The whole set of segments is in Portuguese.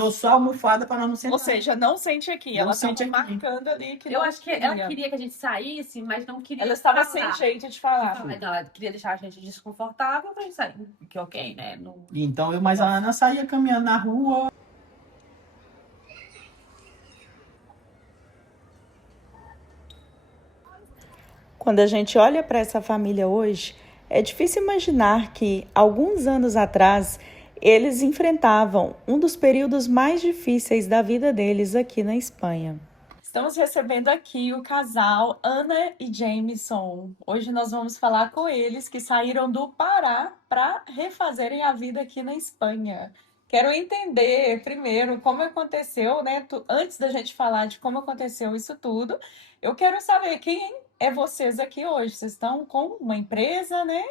Tô só a almofada para não sentar. Ou seja, não sente aqui. Não Ela sente estava aqui. marcando ali que Eu não acho que ela queria. queria que a gente saísse, mas não queria Ela estava sem falar. jeito de falar. Não, ela queria deixar a gente desconfortável pra gente sair. Que ok, né? Então mas a Ana saía caminhando na rua. Quando a gente olha para essa família hoje, é difícil imaginar que, alguns anos atrás, eles enfrentavam um dos períodos mais difíceis da vida deles aqui na Espanha. Estamos recebendo aqui o casal Ana e Jameson. Hoje nós vamos falar com eles que saíram do Pará para refazerem a vida aqui na Espanha. Quero entender primeiro como aconteceu, né? Antes da gente falar de como aconteceu isso tudo, eu quero saber quem é vocês aqui hoje. Vocês estão com uma empresa, né?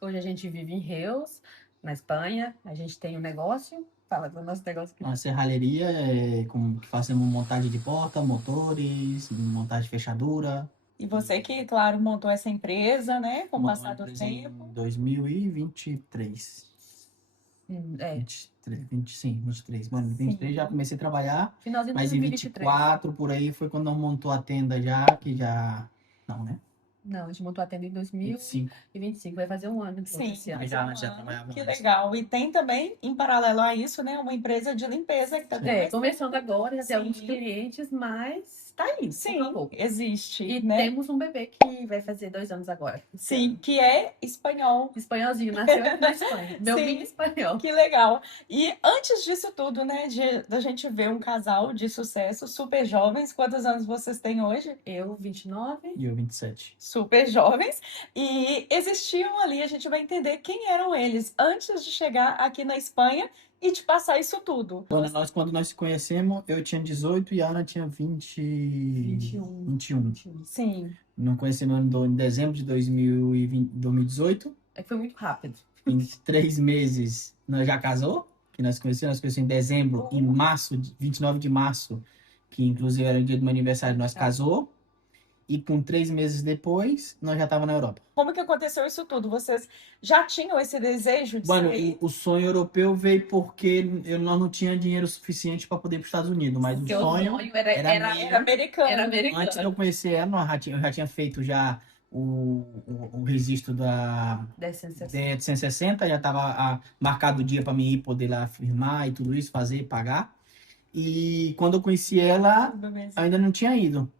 Hoje a gente vive em Reus, na Espanha. A gente tem um negócio. Fala do nosso negócio aqui. Uma serralheria, que fazemos montagem de porta, motores, montagem de fechadura. E você que, claro, montou essa empresa, né? Com o Montou passar uma do empresa tempo. em 2023. 23. Mano, 23 Sim. já comecei a trabalhar, Finalzinho de mas em 2023. 24 por aí foi quando nós montou a tenda já, que já... Não, né? Não, a gente montou a tenda em 25. 2025. Vai fazer um ano de Sim, esse ano. Mas já trabalhava que mais. legal. E tem também, em paralelo a isso, né, uma empresa de limpeza que está Começando agora, já tem alguns Sim. clientes, mas tá aí, pouco a Sim, pouco. existe, E né? temos um bebê que vai fazer 2 anos agora. Sim, que é espanhol. Espanholzinho, nasceu aqui na Espanha. Meu Sim. mini espanhol. Que legal. E antes disso tudo, né, da gente ver um casal de sucesso, super jovens, quantos anos vocês têm hoje? Eu, 29. E eu, 27. Super jovens. E existiam ali, a gente vai entender quem eram eles antes de chegar aqui na Espanha e de passar isso tudo. Quando nós se conhecemos, eu tinha 18 e a Ana tinha 21. Sim. Não conhecemos em dezembro de 2018. É que foi muito rápido. Em 3 meses, nós já casou. Que nós conhecemos em dezembro. Em março, 29 de março, que inclusive era o dia do meu aniversário, nós casou. E com 3 meses depois, nós já estávamos na Europa. Como que aconteceu isso tudo? Vocês já tinham esse desejo de Mano, sair? o sonho europeu veio porque nós não tínhamos dinheiro suficiente para poder ir para os Estados Unidos. Mas Porque o sonho era Era americano. Era americano. antes de eu conhecer ela, eu já tinha feito já o registro da Descência. D160, já estava marcado o dia para mim ir poder lá firmar e tudo isso, fazer, pagar. E quando eu conheci ela, ainda não tinha ido.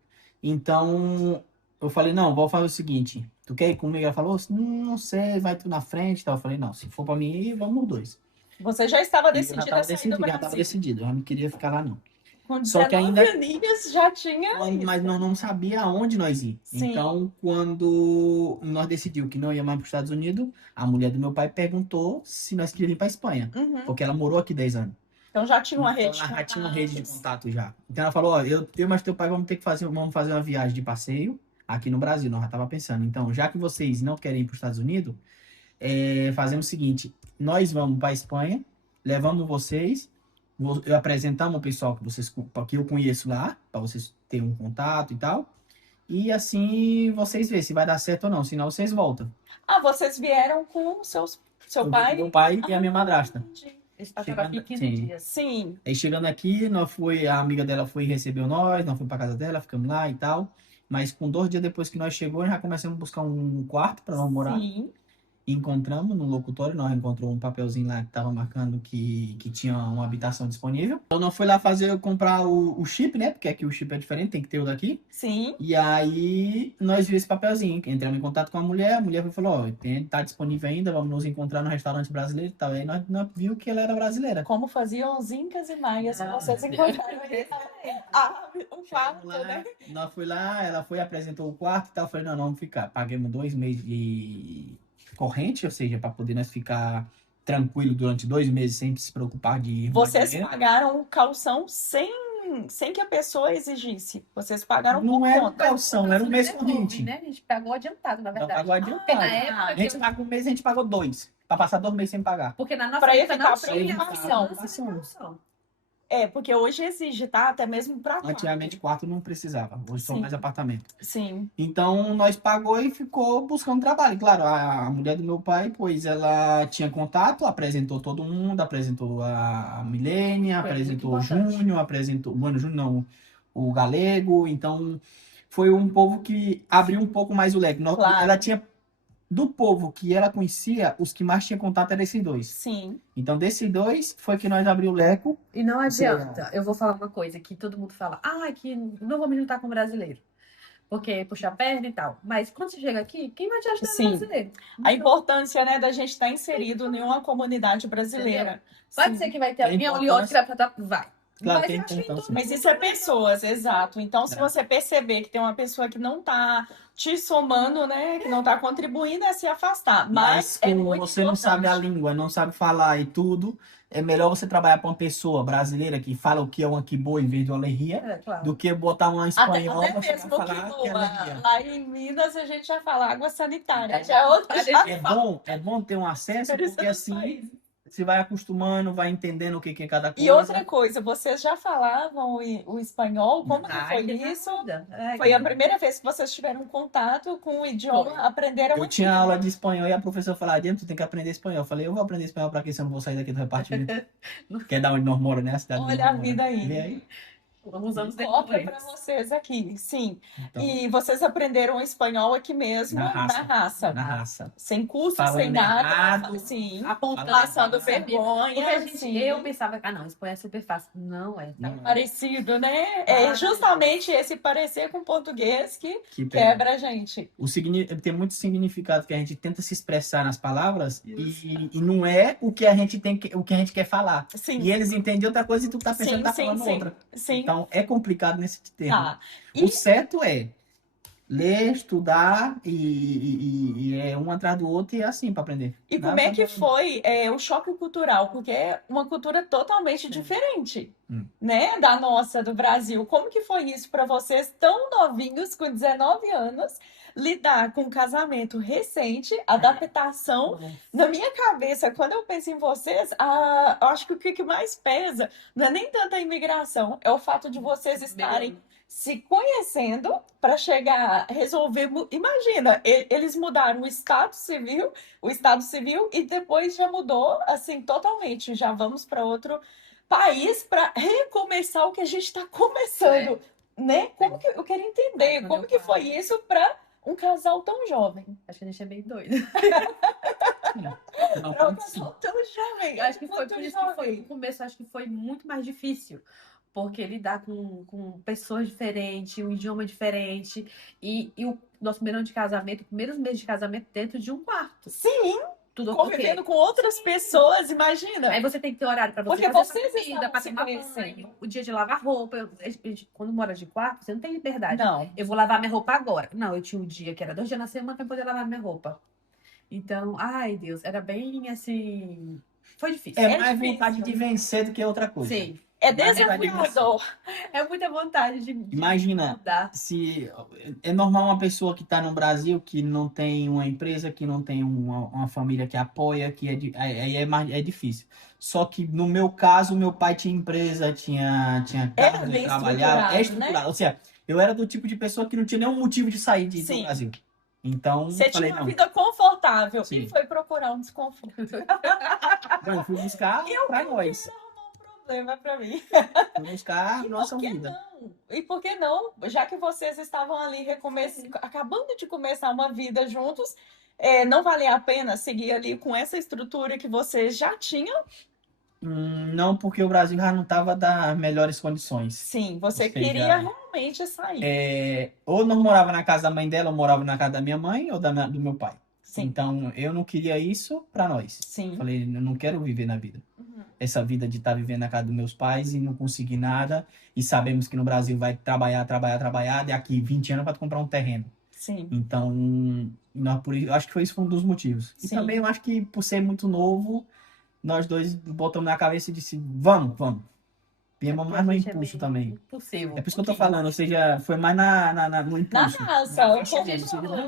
Então, eu falei, não, vou fazer o seguinte, tu quer ir comigo? Ela falou, não sei, vai tu na frente e tal. Eu falei, não, se for para mim ir, vamos os dois. Você já estava E eu decidido a sair do já estava Brasil. decidido, eu não queria ficar lá não. Com Só que 19 ainda- aninhos já tinha Mas nós não sabia aonde nós ir. Sim. Então, quando nós decidimos que não ia mais para os Estados Unidos, a mulher do meu pai perguntou se nós queríamos ir para Espanha, Uhum. porque ela morou aqui 10 anos. Então já tinha uma Então, rede de ela já tinha uma contatos. rede de contato já. Então ela falou, ó, eu mais teu pai vamos fazer uma viagem de passeio aqui no Brasil. Nós já tava pensando. Então, já que vocês não querem ir para os Estados Unidos, fazemos o seguinte, nós vamos para a Espanha, levamos vocês, eu apresentamos o pessoal que eu conheço lá, para vocês terem um contato e tal. E assim vocês vê se vai dar certo ou não, senão vocês voltam. Ah, vocês vieram com seu pai? Meu pai e a minha madrasta. Entendi. Eles passaram aqui 15 Sim. dias. Sim. Aí chegando aqui, a amiga dela foi e recebeu nós fomos pra casa dela, ficamos lá e tal. Mas com 2 dias depois que nós chegamos, já começamos a buscar um quarto para nós morar. Sim. Encontramos no locutório, nós encontramos um papelzinho lá que estava marcando que tinha uma habitação disponível. Então nós foi lá comprar o chip, né? Porque aqui o chip é diferente, tem que ter o daqui. Sim. E aí nós vimos esse papelzinho, entramos em contato com a mulher falou, ó, tá disponível ainda, vamos nos encontrar no restaurante brasileiro e tal. Aí nós vimos que ela era brasileira. Como faziam os incas e maias, vocês encontraram o quarto, né? Nós foi lá, ela foi, apresentou o quarto e tal. Eu falei, não, vamos ficar. Paguemos 2 meses de corrente, ou seja, para poder nós ficar tranquilo durante 2 meses sem se preocupar de... Vocês pagaram calção sem que a pessoa exigisse. Vocês pagaram Não por era conta. calção, era um mês corrente. Né? A gente pagou adiantado, na Não verdade. pagou Porque adiantado. na época... A gente pagou um mês, a gente pagou 2. Para passar 2 meses sem pagar. Porque na nossa Pra época evitar não a tinha preocupação. preocupação. porque hoje exige, tá? Até mesmo para Antigamente quarto não precisava, hoje são Sim. mais apartamento. Sim. Então nós pagou e ficou buscando trabalho. Claro, a mulher do meu pai, pois ela tinha contato, apresentou todo mundo, apresentou a Milênia, Foi apresentou o muito importante. Júnior, apresentou, bueno, Júnior não, o Galego. Então foi um povo que abriu um pouco mais o leque. Claro. Ela tinha, do povo que ela conhecia, os que mais tinham contato eram esses dois. Sim. Então desses dois foi que nós abriu o leco. E não adianta. Eu vou falar uma coisa que todo mundo fala. Que não vou me juntar com brasileiro. Porque puxa a perna e tal. Mas quando você chega aqui, quem vai te ajudar Sim. brasileiro? A importância, né, da gente estar inserido em uma comunidade brasileira. Pode Sim. ser que vai ter Tem alguém ali outro que vai pra vai. Claro, Mas tem eu acho que importância. Mas isso é pessoas, exato. Então, se É. você perceber que tem uma pessoa que não tá te somando, né, que não tá contribuindo, é se afastar. Mas é como muito você não sabe a importante. língua, não sabe falar e tudo, é melhor você trabalhar para uma pessoa brasileira que fala o que é uma quiboa em vez de uma lerria, É, claro. do que botar uma Até espanhola você vai mesmo falar que é que lerria. lá em Minas a gente já fala água sanitária. Já é outra. É bom ter um acesso, porque Interessantes assim países. você vai acostumando, vai entendendo o que é cada coisa. E outra coisa, vocês já falavam o espanhol? Como que foi isso? Foi a primeira vez que vocês tiveram contato com o idioma, Foi. aprenderam Eu aqui. tinha aula de espanhol e a professora falava, Diego, tu tem que aprender espanhol. Eu falei, eu vou aprender espanhol pra quê se eu não vou sair daqui do repartimento? Que é da onde nós moramos, né? A cidade Olha onde a nós vida moramos. aí. Vê aí? Uns anos Coloca depois. para vocês aqui, sim. Então, E vocês aprenderam espanhol aqui mesmo, Na raça. na na raça. Sem curso, Falando sem nada. errado. Sim. Apontando, Passando sabe? vergonha. Porque a gente, sim. eu pensava que, não, espanhol é super fácil. Não é, tá? Não é. Parecido, né? É justamente esse parecer com português que Que pega. quebra a gente. Tem muito significado que a gente tenta se expressar nas palavras e não é o que a gente o que a gente quer falar. Sim. E eles entendem outra coisa e tu tá pensando que tá falando outra. Sim. Então é complicado nesse termo. Tá. O certo é ler, estudar e é um atrás do outro e é assim para aprender. E como é que foi o choque cultural? Porque é uma cultura totalmente diferente, né, da nossa, do Brasil. Como que foi isso para vocês, tão novinhos, com 19 anos, lidar com um casamento recente, adaptação? Na minha cabeça, quando eu penso em vocês, eu acho que o que mais pesa não é nem tanta a imigração, é o fato de vocês estarem se conhecendo para chegar a resolver. Imagina, eles mudaram o Estado Civil e depois já mudou assim totalmente. Já vamos para outro país para recomeçar o que a gente está começando, né? Como que eu quero entender como que foi isso para um casal tão jovem? Acho que a gente é meio doido. Para um casal tão jovem. Acho que foi muito por isso jovem. que foi. No começo, acho que foi muito mais difícil. Porque lidar com pessoas diferentes, um idioma diferente. E o nosso primeiro ano de casamento, primeiros meses de casamento dentro de um quarto. Sim, Tudo convivendo com outras pessoas, imagina. Aí você tem que ter horário pra você Porque fazer vocês sua comida, estavam pra se tomar conhecendo. banho, o dia de lavar roupa. Quando mora de quarto, você não tem liberdade. Não. Eu vou lavar minha roupa agora. Não, eu tinha um dia que era 2 dias na semana pra poder lavar minha roupa. Então, ai Deus, era bem assim. Foi difícil. É mais vontade de vencer do que outra coisa. Sim. É desafiador. É muita vontade de Imagina, mudar. se é normal uma pessoa que está no Brasil que não tem uma empresa, que não tem uma família que apoia, que é difícil. Só que no meu caso, meu pai tinha empresa, tinha casa, bem trabalhava, estruturado, né? Ou seja, eu era do tipo de pessoa que não tinha nenhum motivo de sair do Sim. Brasil. Então, Você falei, tinha uma não. vida confortável Sim. e foi procurar um desconforto. Não, eu fui buscar para nós. Problema para mim. Fui buscar E nossa por que vida. não? E por que não? Já que vocês estavam ali acabando de começar uma vida juntos, não valia a pena seguir ali com essa estrutura que vocês já tinham? Não, porque o Brasil já não estava das melhores condições. Sim, você Ou seja, queria realmente sair. Ou nós morava na casa da mãe dela, ou morava na casa da minha mãe, ou do meu pai. Sim. Então, eu não queria isso para nós. Sim. Falei, eu não quero viver na vida. Uhum. Essa vida de estar vivendo na casa dos meus pais e não conseguir nada. E sabemos que no Brasil vai trabalhar, daqui 20 anos para comprar um terreno. Sim. Então, eu acho que foi isso um dos motivos. E Sim. também eu acho que por ser muito novo, nós dois botamos na cabeça e disse, vamos. Viemos mais no impulso também. Impossível. É por isso que eu tô falando, ou seja, foi mais no impulso. Na raça, Vamos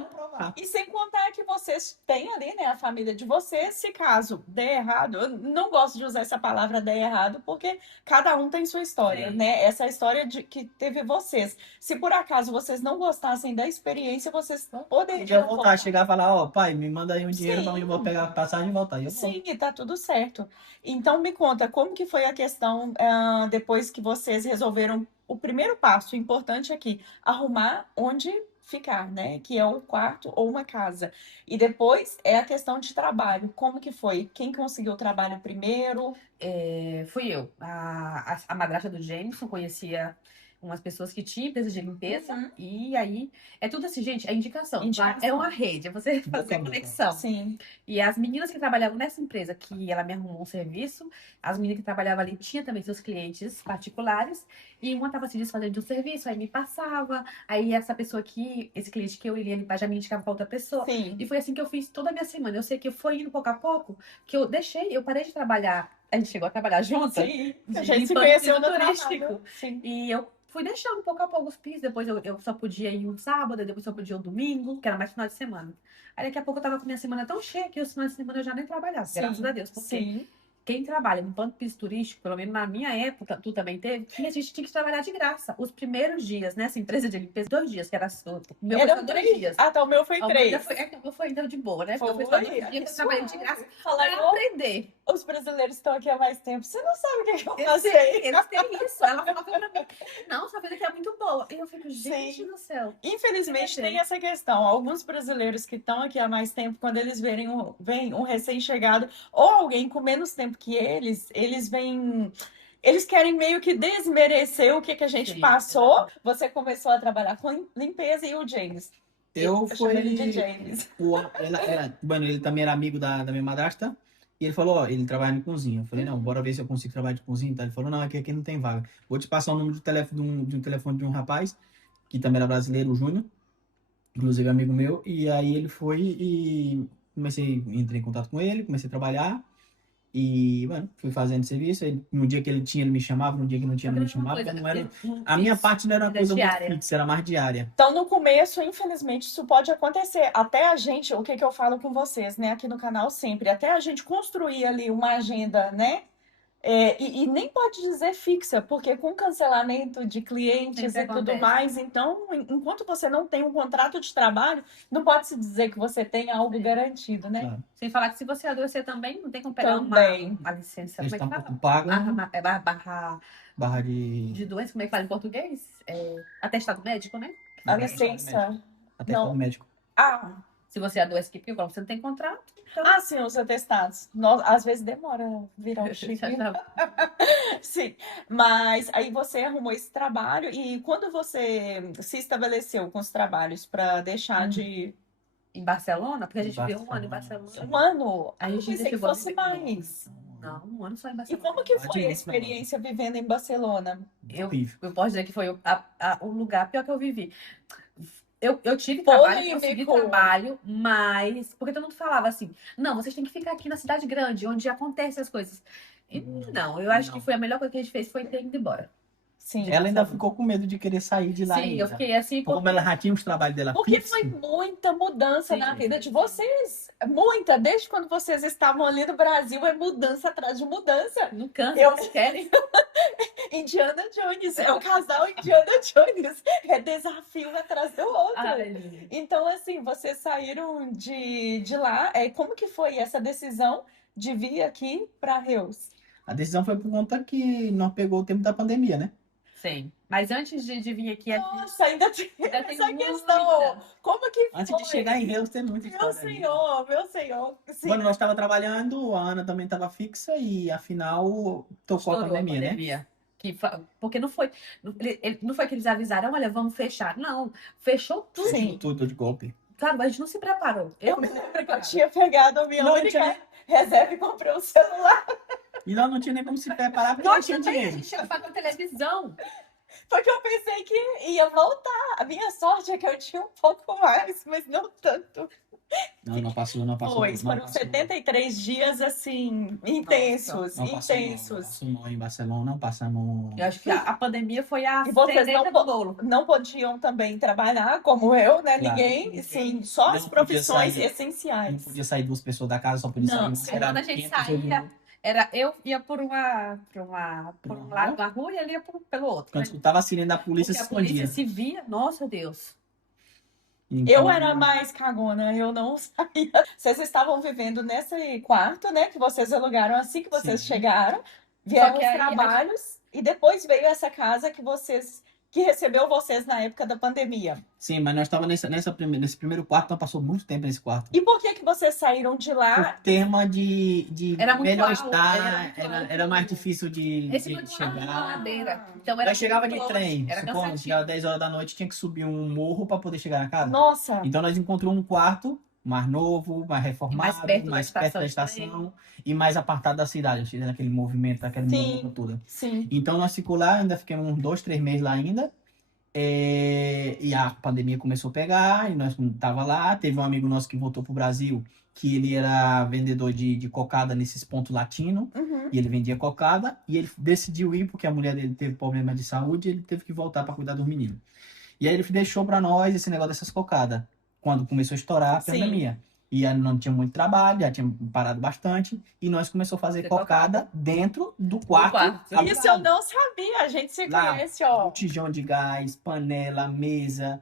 provar. lá. E sem contar que vocês têm ali, né, a família de vocês, se caso der errado, eu não gosto de usar essa palavra der errado, porque cada um tem sua história, Sim. né? Essa é a história de que teve vocês. Se por acaso vocês não gostassem da experiência, vocês Podia poderiam voltar, chegar e falar, ó, pai, me manda aí um dinheiro pra mim, eu vou Sim. pegar a passagem e voltar. E eu volto. Sim, e tá tudo certo. Então me conta, como que foi a questão depois que vocês resolveram o primeiro passo importante aqui, arrumar onde ficar, né? Que é um quarto ou uma casa. E depois é a questão de trabalho. Como que foi? Quem conseguiu o trabalho primeiro? Fui eu. A madrasta do Jameson conhecia umas pessoas que tinham empresa de limpeza. Uhum. E aí, é tudo assim, gente, é indicação. Indicação. É uma rede, é você Boca a fazer boca. conexão. Sim. E as meninas que trabalhavam nessa empresa, que ela me arrumou um serviço, as meninas que trabalhavam ali tinham também seus clientes particulares, e uma estava se desfazendo de um serviço, aí me passava, aí essa pessoa aqui, esse cliente que eu iria limpar, já me indicava para outra pessoa. Sim. E foi assim que eu fiz toda a minha semana. Eu sei que foi indo pouco a pouco, que eu parei de trabalhar, a gente chegou a trabalhar juntas, Sim. A de gente se limpando conheceu piso no turístico. trabalho. Sim. E eu fui deixando pouco a pouco os pisos. Depois eu só podia ir um sábado, depois só podia um domingo, que era mais final de semana. Aí daqui a pouco eu tava com minha semana tão cheia que os finais de semana eu já nem trabalhava, graças a Deus. Porque Sim. quem trabalha no ponto piso turístico, pelo menos na minha época, tu também teve, a gente tinha que trabalhar de graça. Os primeiros dias, nessa empresa de limpeza, 2 dias, que era o meu foi só Eram 2 três. dias. Ah, tá, o meu foi O meu 3. foi ainda de boa, né? Porque Foi. eu fui só 2 dias que eu trabalhei de graça Falar pra aprender. os brasileiros estão aqui há mais tempo. Você não sabe o que eu Eles passei. eles têm isso. Ela falou pra mim, não, sua vida aqui é muito boa. E eu fico, gente Sim. do céu. Infelizmente Sim. tem essa questão. Alguns brasileiros que estão aqui há mais tempo, quando eles vem um recém-chegado ou alguém com menos tempo que eles vêm. Eles querem meio que desmerecer o que a gente Sim, passou. Você começou a trabalhar com limpeza e o James. Eu chamo ele de fui. James. Ele também era amigo da minha madrasta. E ele falou, ó, ele trabalha em cozinha. Eu falei, não, bora ver se eu consigo trabalhar de cozinha. Tá? Ele falou, não, aqui não tem vaga. Vou te passar o número de telefone de um telefone de um rapaz, que também era brasileiro, o Júnior, inclusive amigo meu. E aí ele foi e entrei em contato com ele, comecei a trabalhar. E, mano, fui fazendo serviço. No dia que ele tinha, ele me chamava, no dia que não tinha, ele me chamava. Então, não era... A minha parte não era uma Vida coisa muito diária. fixa, era mais diária. Então, no começo, infelizmente, isso pode acontecer. Até a gente, o que eu falo com vocês, né, aqui no canal sempre, até a gente construir ali uma agenda, né? E nem pode dizer fixa, porque com cancelamento de clientes Sempre e tudo acontece. mais, então, enquanto você não tem um contrato de trabalho, não pode se dizer que você tem algo garantido, né? Claro. Sem falar que se você adoecer também, não tem como pegar Também. uma licença. Eles Como é que estão fala? pagam Barra de de doença, como é que fala em português? Atestado médico, né? A licença. até Não. o médico. Ah, Se você adoece aqui, porque igual você não tem contrato, então... sim, os atestados. Às vezes demora a virar um chip. Sim, mas aí você arrumou esse trabalho e quando você se estabeleceu com os trabalhos para deixar de Em Barcelona, porque a Em gente viveu um ano em Barcelona. Barcelona. um ano, A eu gente pensei que chegou a fosse viver- mais. Não, um ano só em E Barcelona. como que foi a Admito, experiência vivendo em Barcelona? Horrível. Eu posso dizer que foi o lugar pior que eu vivi. Eu tive trabalho, consegui Polêmico. trabalho, mas... Porque todo mundo falava assim, não, vocês têm que ficar aqui na cidade grande, onde acontecem as coisas. E, não, eu acho Não. que foi a melhor coisa que a gente fez, foi ter ido embora. Sim, Ela ainda ficou com medo de querer sair de lá Sim, ainda. eu fiquei assim, Como ela já tinha os trabalhos dela porque fixos, foi muita mudança Sim. na vida de vocês. Muita, desde quando vocês estavam ali no Brasil, é mudança atrás de mudança. não cansa, Eu- eles querem. Indiana Jones, é o casal Indiana Jones. É desafio atrás do outro. Ai, Então, assim, vocês saíram de lá. Como que foi essa decisão de vir aqui para Reus? a decisão foi por conta que nós pegou o tempo da pandemia, né? sim. Mas antes de vir aqui, Nossa, ainda tem ainda tem essa muita. questão. Como que Antes foi? de chegar em Reus, tem muita Meu história. ali. senhor, meu senhor. Sim. Quando nós estávamos trabalhando, a Ana também estava fixa e afinal tocou a Estourou pandemia, né? Porque não foi, não foi que eles avisaram, olha, vamos fechar. Não, fechou tudo. Sim. Tudo de golpe. Claro, mas a gente não se preparou. Eu me lembro que eu tinha pegado a minha Não, única tinha- reserva e comprei um celular. E nós não tinha nem como se preparar porque não tinha A dinheiro. gente chegou para televisão. Porque eu pensei que ia voltar. A minha sorte é que eu tinha um pouco mais, mas não tanto. Não passou, não passou, Foi, não foram passou. 73 dias, assim, intensos, Não passou, não intensos. passou em Barcelona, não passamos. Eu acho que a pandemia foi a E vocês cereja não, do bolo. não podiam também trabalhar como eu, né? Claro. Ninguém, sim, só as Não podia profissões sair. Não essenciais. podia sair duas pessoas da casa, só podia Não, sair aí quando a gente saía, eu ia por um lado da rua e ele ia pelo outro, Quando né? escutava a sirene da polícia, Porque se a polícia escondia. se via, nossa Deus. Então, Eu era mais cagona, eu não saía. Vocês estavam vivendo nesse quarto, né? Que vocês alugaram assim que vocês Sim. chegaram, vieram Só que os aí a gente- trabalhos e depois veio essa casa que recebeu vocês na época da pandemia. Sim, mas nós estávamos nesse primeiro quarto, nós passou muito tempo nesse quarto. E por que vocês saíram de lá? O tema de Era muito melhor alto, estar, muito era, alto. era mais difícil de Esse foi uma chegar. ladeira. Então era Nós chegava muito de longe, trem, era supondo, cansativo. chegava 10 horas da noite, tinha que subir um morro para poder chegar na casa. Nossa, Então nós encontramos um quarto mais novo, mais reformado, mais perto da mais perto da estação de estação e mais apartado da cidade, tirando aquele movimento, aquele Sim. movimento todo. sim. Então nós ficamos lá, ainda fiquemos uns 2, 3 meses lá ainda. E a pandemia começou a pegar, e nós tava lá. Teve um amigo nosso que voltou pro Brasil, que ele era vendedor de cocada nesses pontos latinos, Uhum. e ele vendia cocada, e ele decidiu ir porque a mulher dele teve problema de saúde, e ele teve que voltar para cuidar dos meninos. E aí ele deixou para nós esse negócio dessas cocadas, quando começou a estourar a Sim. pandemia. E aí não tinha muito trabalho, já tinha parado bastante, e nós começamos a fazer Fazer cocada dentro do quarto. quarto. alugado. Isso eu não sabia, a gente se Lá, conhece, ó. botijão de gás, panela, mesa,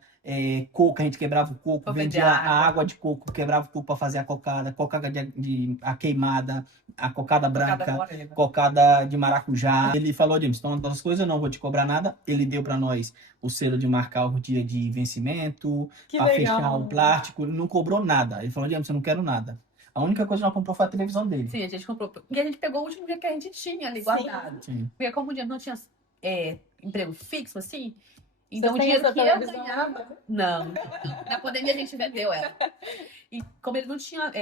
coco, a gente quebrava o coco, Pra vender vendia a água. água de coco, quebrava o coco para fazer a cocada a queimada, a cocada branca, morena. cocada de maracujá. Ele falou, James, então das coisas eu não vou te cobrar nada. Ele deu para nós o selo de marcar o dia de vencimento, Que para fechar legal. o plástico, ele não cobrou nada. Ele falou, James, eu não quero nada. A única coisa que nós comprou foi a televisão dele. Sim, a gente comprou. E a gente pegou o último dia que a gente tinha ali Sim. guardado. Sim. Porque como o dia não tinha emprego fixo, assim, Vocês então o têm dinheiro essa que eu televisão? ganhava. Não. Na pandemia a gente vendeu ela. E como ele não tinha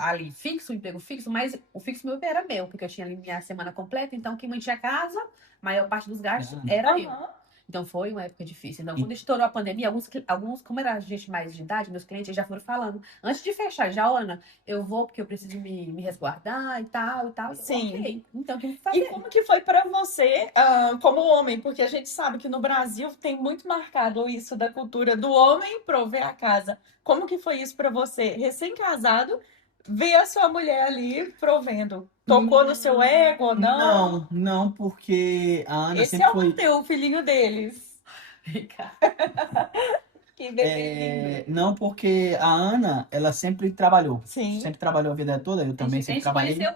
ali fixo, emprego fixo, mas o fixo meu era meu, porque eu tinha ali minha semana completa, então quem mantinha a casa, a maior parte dos gastos era eu. Aham. Então foi uma época difícil. Então, quando estourou a pandemia, alguns, como era gente mais de idade, meus clientes já foram falando. Antes de fechar, já, Ana, eu vou porque eu preciso me resguardar e tal, e tal. Sim. Ok. Então, o que eu vou E fazer? como que foi pra você, como homem? Porque a gente sabe que no Brasil tem muito marcado isso da cultura do homem prover a casa. Como que foi isso pra você, recém-casado, ver a sua mulher ali provendo? Tocou no seu ego ou não? Não, porque a Ana Esse sempre é o foi. Mateu, o filhinho deles. Que bebê lindo. Não, porque a Ana, ela sempre trabalhou. Sim. Sempre trabalhou a vida toda, eu também A sempre gente trabalhei. conheceu,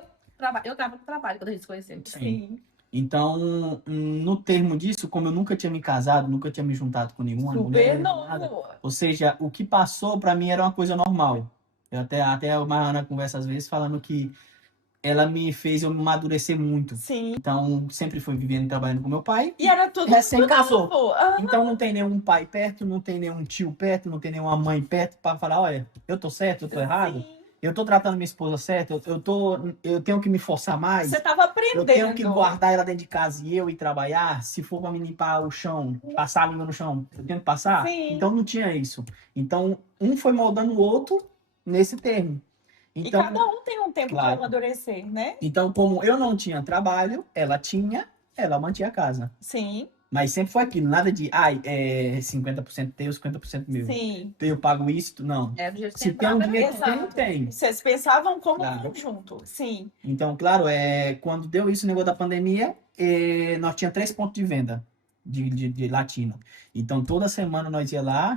eu tava no trabalho quando a gente se conheceu. Sim. Então, no termo disso, como eu nunca tinha me casado, nunca tinha me juntado com nenhuma mulher, Super nada, novo. ou seja, o que passou pra mim era uma coisa normal. Eu até a Ana conversa às vezes falando que ela me fez eu amadurecer muito. Sim. Então, sempre fui vivendo e trabalhando com meu pai. E era tudo Recém muito casou. novo. Ah, Então não tem nenhum pai perto, não tem nenhum tio perto, não tem nenhuma mãe perto para falar, olha, eu tô certo, eu tô errado, sim. eu tô tratando minha esposa certo, eu tenho que me forçar mais, Você estava eu tenho que aprendendo. guardar ela dentro de casa e eu ir trabalhar, se for para me limpar o chão, passar a língua no chão, eu tenho que passar? Sim. Então não tinha isso. Então um foi moldando o outro nesse termo. Então, E cada um tem um tempo para Claro. amadurecer, né? então, como eu não tinha trabalho, ela mantinha a casa. Sim, Mas sempre foi aquilo, nada de, 50% teu, 50% meu. sim. Eu pago isso, não. É do jeito que Se tem um entrava, dinheiro que tem, Exato. tem. Vocês pensavam como um Claro. conjunto. Sim. Então, claro, quando deu isso, o negócio da pandemia, nós tínhamos 3 pontos de venda de latino. Então, toda semana nós ia lá,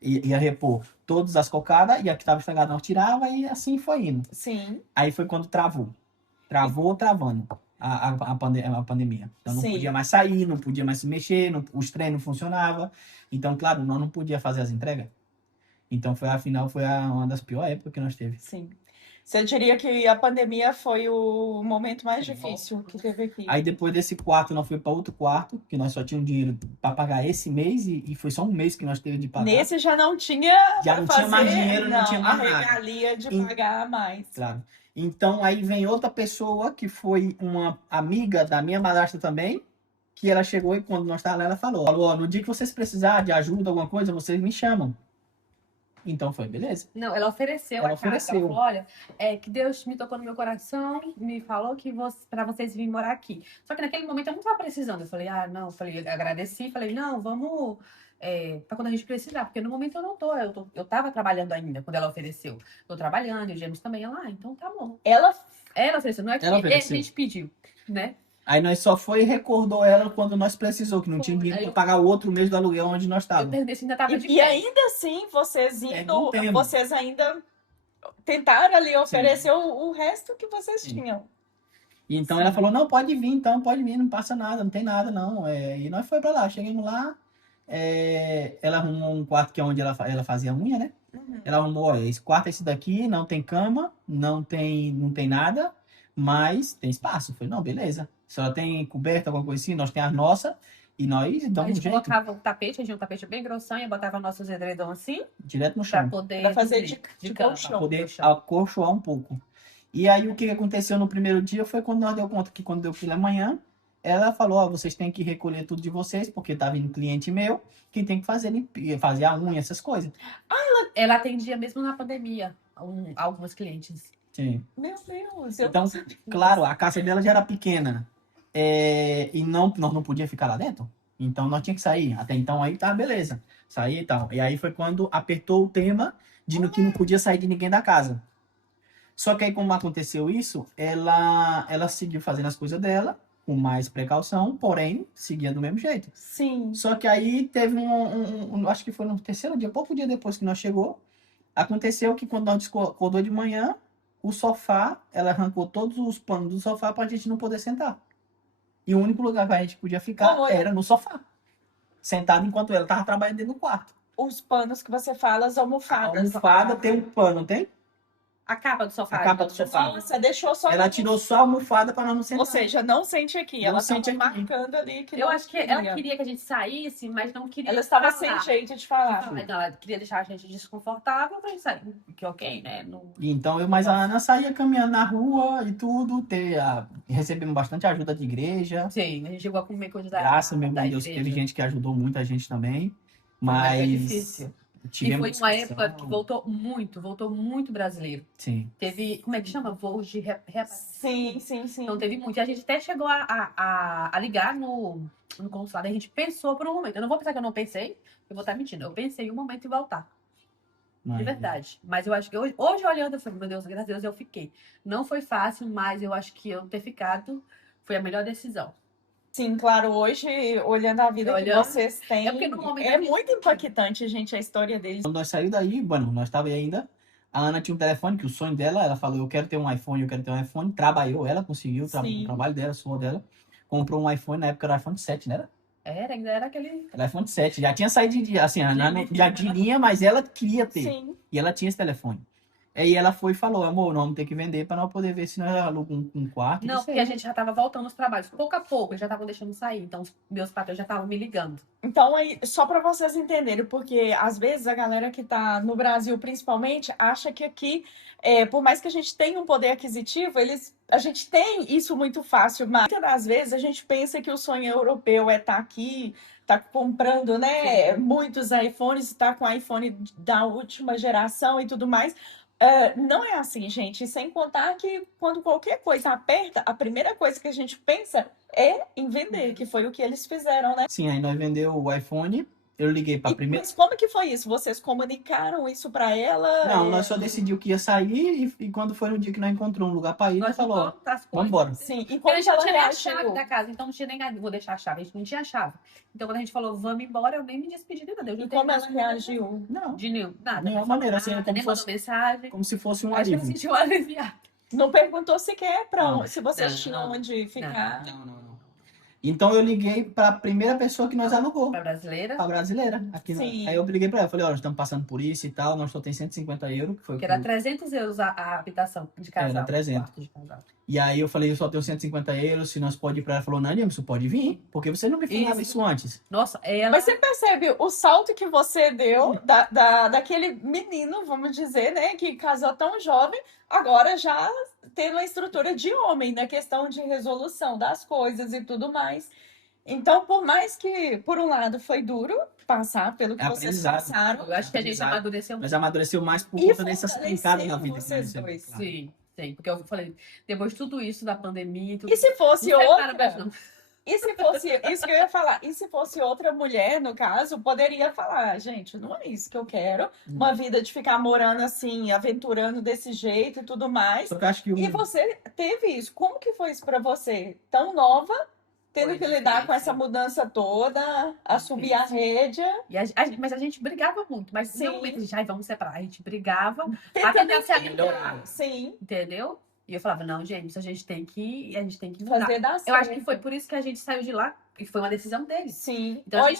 ia repor todas as cocadas, e a que estava estragada nós tirava, e assim foi indo. Sim. Aí foi quando travou. Travando a pandemia. Então não Sim. podia mais sair, não podia mais se mexer, os trens não funcionavam. Então, claro, nós não podia fazer as entregas. Então, afinal, foi uma das piores épocas que nós teve. Sim. Você diria que a pandemia foi o momento mais difícil que teve aqui. Aí depois desse quarto, nós fomos para outro quarto, que nós só tínhamos dinheiro para pagar esse mês, e foi só um mês que nós teve de pagar. Nesse já não tinha Já pra não tinha mais fazer, dinheiro, não tinha mais a nada. regalia de E- pagar a mais. Claro. Então, aí vem outra pessoa, que foi uma amiga da minha madrasta também, que ela chegou e quando nós estávamos lá, ela falou, ó, no dia que vocês precisarem de ajuda, alguma coisa, vocês me chamam. Então foi, beleza. Não, ela ofereceu Ela a casa. ofereceu. Ela falou, olha, que Deus me tocou no meu coração, me falou que para vocês virem morar aqui. Só que naquele momento eu não estava precisando. Eu falei, não, agradeci, falei, não, vamos para quando a gente precisar, porque no momento eu não tô, eu tava trabalhando ainda quando ela ofereceu. Tô trabalhando, e o James também, então tá bom. Ela Ela ofereceu, não é que Ela a ofereceu. gente pediu, né? Aí nós só foi e recordou ela quando nós precisou, que não tinha dinheiro para pagar o outro mês do aluguel onde nós Eu estávamos. perguntei se ainda tava de e pé. ainda assim, vocês um tempo. vocês ainda tentaram ali oferecer o resto que vocês Sim. tinham. E então ela falou, não, pode vir, então, pode vir, não passa nada, não tem nada, não. E nós foi para lá, chegamos lá, ela arrumou um quarto que é onde ela fazia unha, né? Ela arrumou, olha, esse quarto é esse daqui, não tem cama, não tem nada, mas tem espaço. Eu falei, não, beleza. Se ela tem coberta, alguma coisa assim, nós tem as nossas, e nós A damos um gente jeito, colocava um tapete, a gente tinha um tapete bem grossão, e botava nossos edredom assim, direto no pra chão, poder Pra fazer dormir, de cama, colchão. para poder colchão. acolchoar um pouco. E aí o que aconteceu no primeiro dia foi quando nós deu conta que quando deu pela manhã, ela falou, ó, vocês têm que recolher tudo de vocês, porque tá vindo cliente meu, quem tem que fazer a unha, essas coisas. Ela atendia mesmo na pandemia alguns clientes. Sim. Meu Deus, eu Então, não sabia. claro, a casa dela já era pequena. E nós não podia ficar lá dentro. Então nós tínhamos que sair. Até então aí tá, beleza. Sair e tal. E aí foi quando apertou o tema de que não podia sair de ninguém da casa. Só que aí, como aconteceu isso, ela seguiu fazendo as coisas dela, com mais precaução, porém, seguia do mesmo jeito. Sim. Só que aí teve acho que foi no terceiro dia, pouco dia depois que nós chegou, aconteceu que quando nós acordou de manhã, o sofá, ela arrancou todos os panos do sofá pra gente não poder sentar. E o único lugar que a gente podia ficar Oi. era no sofá. Sentado enquanto ela tava trabalhando dentro do quarto. Os panos que você fala, as A almofadas. almofada tem um pano, tem? A capa do sofá. A capa então, do sofá. Nossa, deixou só. Ela tirou só a almofada pra nós não sentar. Ou seja, não sente aqui. Não Ela sente estava aqui. marcando ali que Eu não acho que ela queria. queria que a gente saísse, mas não queria Ela estava falar. sem jeito de falar. Não, ela queria deixar a gente desconfortável pra gente sair. Que ok, né? E então eu mais a Ana saía caminhando na rua e tudo. Recebemos bastante ajuda de igreja. Sim, a gente chegou a comer coisa da Graças, meu da Deus, igreja. teve gente que ajudou muito a gente também. Mas foi Mas difícil. E tivemos foi uma discussão. época que voltou muito brasileiro. Sim. Teve, como é que chama? Voos de Sim, sim, sim. Então teve muito. E a gente até chegou a ligar no consulado. A gente pensou por um momento. Eu não vou pensar que eu não pensei, eu vou estar mentindo. Eu pensei um momento em voltar. De verdade. Mas eu acho que hoje olhando, eu falei, meu Deus, graças a Deus eu fiquei. Não foi fácil, mas eu acho que eu ter ficado foi a melhor decisão. Sim, claro, hoje, olhando a vida que Olhando- vocês têm, É porque no momento é a gente- muito impactante, gente, a história deles. Quando nós saímos daí, bueno, nós estávamos ainda. A Ana tinha um telefone, que o sonho dela, ela falou, eu quero ter um iPhone, eu quero ter um iPhone. Trabalhou, ela conseguiu, Sim. o trabalho dela, o sonho dela. Comprou um iPhone, na época era iPhone 7, né? Ainda era aquele. Era iPhone 7, já tinha saído assim, a Ana já tinha, mas ela queria ter. Sim. E ela tinha esse telefone. Aí ela foi e falou, amor, nós vamos ter que vender para nós poder ver se nós alugamos um quarto. Não, Isso porque aí. a gente já tava voltando aos trabalhos. Pouco a pouco, eles já estavam deixando sair. Então, os meus patrões já estavam me ligando. Então, aí, só para vocês entenderem, porque às vezes a galera que tá no Brasil, principalmente, acha que aqui, por mais que a gente tenha um poder aquisitivo, a gente tem isso muito fácil, mas muitas das vezes a gente pensa que o sonho europeu é estar aqui, tá comprando, né, muitos iPhones, tá com iPhone da última geração e tudo mais. Não é assim, gente. Sem contar que quando qualquer coisa aperta, a primeira coisa que a gente pensa é em vender, que foi o que eles fizeram, né? Sim, aí nós vendeu o iPhone, eu liguei para a primeira... Mas como que foi isso? Vocês comunicaram isso pra ela? Não, nós só decidimos que ia sair e quando foi no dia que nós encontramos um lugar para ir, nós falou, ó, juntamos as coisas. vamos embora. Sim, e Porque como a que gente não ela tinha nem a chave reagiu? da casa, então não tinha nem. Vou deixar a chave, a gente não tinha a chave. Então, quando a gente falou, vamos embora, eu nem me despedi de nada. Eu E juntei como ela minhas coisas. reagiu? Não, De nada. nenhuma Não falou maneira, assim, nada, como nem fosse- mandou mensagem. como se fosse um Acho que ela alívio. sentiu aliviada. Não perguntou sequer Não. se vocês Não, tinham não. onde ficar. Não. Então eu liguei para a primeira pessoa que nós alugou, Pra brasileira, a brasileira. Aqui Sim. Aí eu liguei para ela, falei, ó, nós estamos passando por isso e tal, nós só tem 150 euros, que foi o que que era 300 euros a habitação de casal. Era 300. quarto de casal. E aí eu falei, eu só tenho 150 euros, se nós pode ir para ela. Ela falou, não, Jameson, pode vir, porque você não me falava isso antes. Nossa, ela. Mas você percebe o salto que você deu daquele menino, vamos dizer, né, que casou tão jovem, agora já tendo a estrutura de homem na questão de resolução das coisas e tudo mais. Então, por mais que, por um lado, foi duro passar pelo que É vocês aprendizado. passaram, Eu acho que a gente Aprendizado. amadureceu Mas muito. amadureceu mais por e conta dessas pancadas na fortaleceu vida que nós vocês recebemos. dois. Claro. Sim, sim. Porque eu falei, depois de tudo isso da pandemia e tudo. E se fosse Não separa mais, outra, não. e se fosse, isso que eu ia falar, e se fosse outra mulher, no caso, poderia falar, gente, não é isso que eu quero, uma vida de ficar morando assim, aventurando desse jeito e tudo mais. Só que eu acho que E você teve isso. Como que foi isso pra você? Tão nova, tendo Foi que lidar com essa difícil. mudança toda, assumir a rédea, Mas a gente brigava muito, mas Sim. não momento de, ai, vamos separar. A gente brigava pra tentando tentar se entender. melhorar, Sim, entendeu? E eu falava, não, gente, isso a gente tem que mudar. fazer dar Eu acho que certo. foi por isso que a gente saiu de lá, e foi uma decisão deles. Sim. Então Olha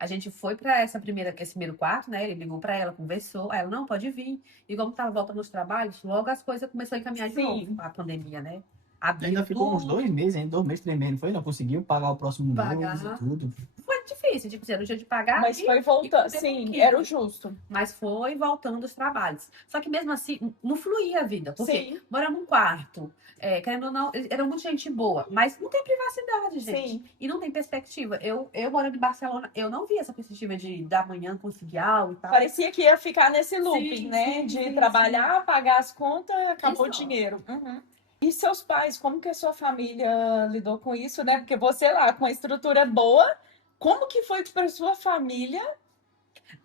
a gente foi para esse primeiro quarto, né? Ele ligou para ela, conversou, aí ela, não, pode vir. E como tava voltando nos trabalhos, logo as coisas começaram a encaminhar de Sim. novo, a pandemia, né? Abriu ainda ficou uns tudo. 2 meses, hein? 2 meses, 3 meses, não foi? Não conseguiu pagar o próximo Pagar. mês e tudo. Foi difícil, tipo, era o dia de pagar. Mas e- foi e voltando. poder Sim, pouquinho. era o justo. Mas foi voltando os trabalhos. Só que mesmo assim, não fluía a vida. Porque Sim, morar num quarto, querendo ou não, era muita gente boa, mas não tem privacidade, gente. sim. E não tem perspectiva. Eu morando em Barcelona, eu não vi essa perspectiva de da manhã conseguir algo e tal. Parecia que ia ficar nesse looping, Sim, né? sim, De sim, trabalhar, pagar as contas, acabou o Isso. dinheiro. Uhum. E seus pais, como que a sua família lidou com isso, né? Porque você lá, com a estrutura boa, como que foi para sua família?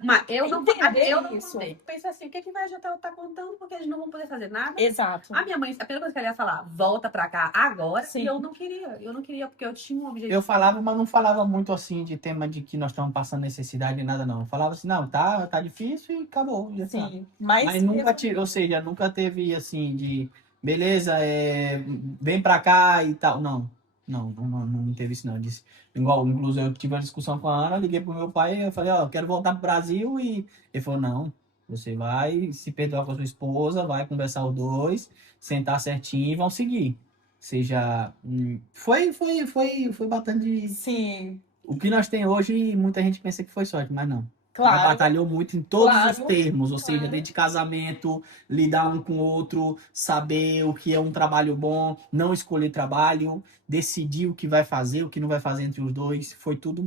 Mas eu não Entender isso. contei. Pensei assim, o que vai adiantar eu estar contando? Porque eles não vão poder fazer nada. Exato. A minha mãe, a primeira coisa que ela ia falar, volta pra cá agora. Sim. E eu não queria. Eu não queria, porque eu tinha um objetivo. Eu falava, mas não falava muito assim de tema de que nós estamos passando necessidade nem nada, não. Eu falava assim, não, tá difícil e acabou. Já tá. Sim. Mas Mas nunca tive, ou seja, nunca teve assim de beleza, vem pra cá e tal. Não teve isso não. Disse, inclusive eu tive uma discussão com a Ana, liguei pro meu pai, eu falei, ó, eu quero voltar pro Brasil e ele falou, não, você vai se perdoar com a sua esposa, vai conversar os dois, sentar certinho e vão seguir. Ou seja, foi bastante. sim, O que nós tem hoje, muita gente pensa que foi sorte, mas não. Ela claro. batalhou muito em todos Claro, os termos, ou seja, claro. desde casamento, lidar um com o outro, saber o que é um trabalho bom, não escolher trabalho, decidir o que vai fazer, o que não vai fazer entre os dois. Foi tudo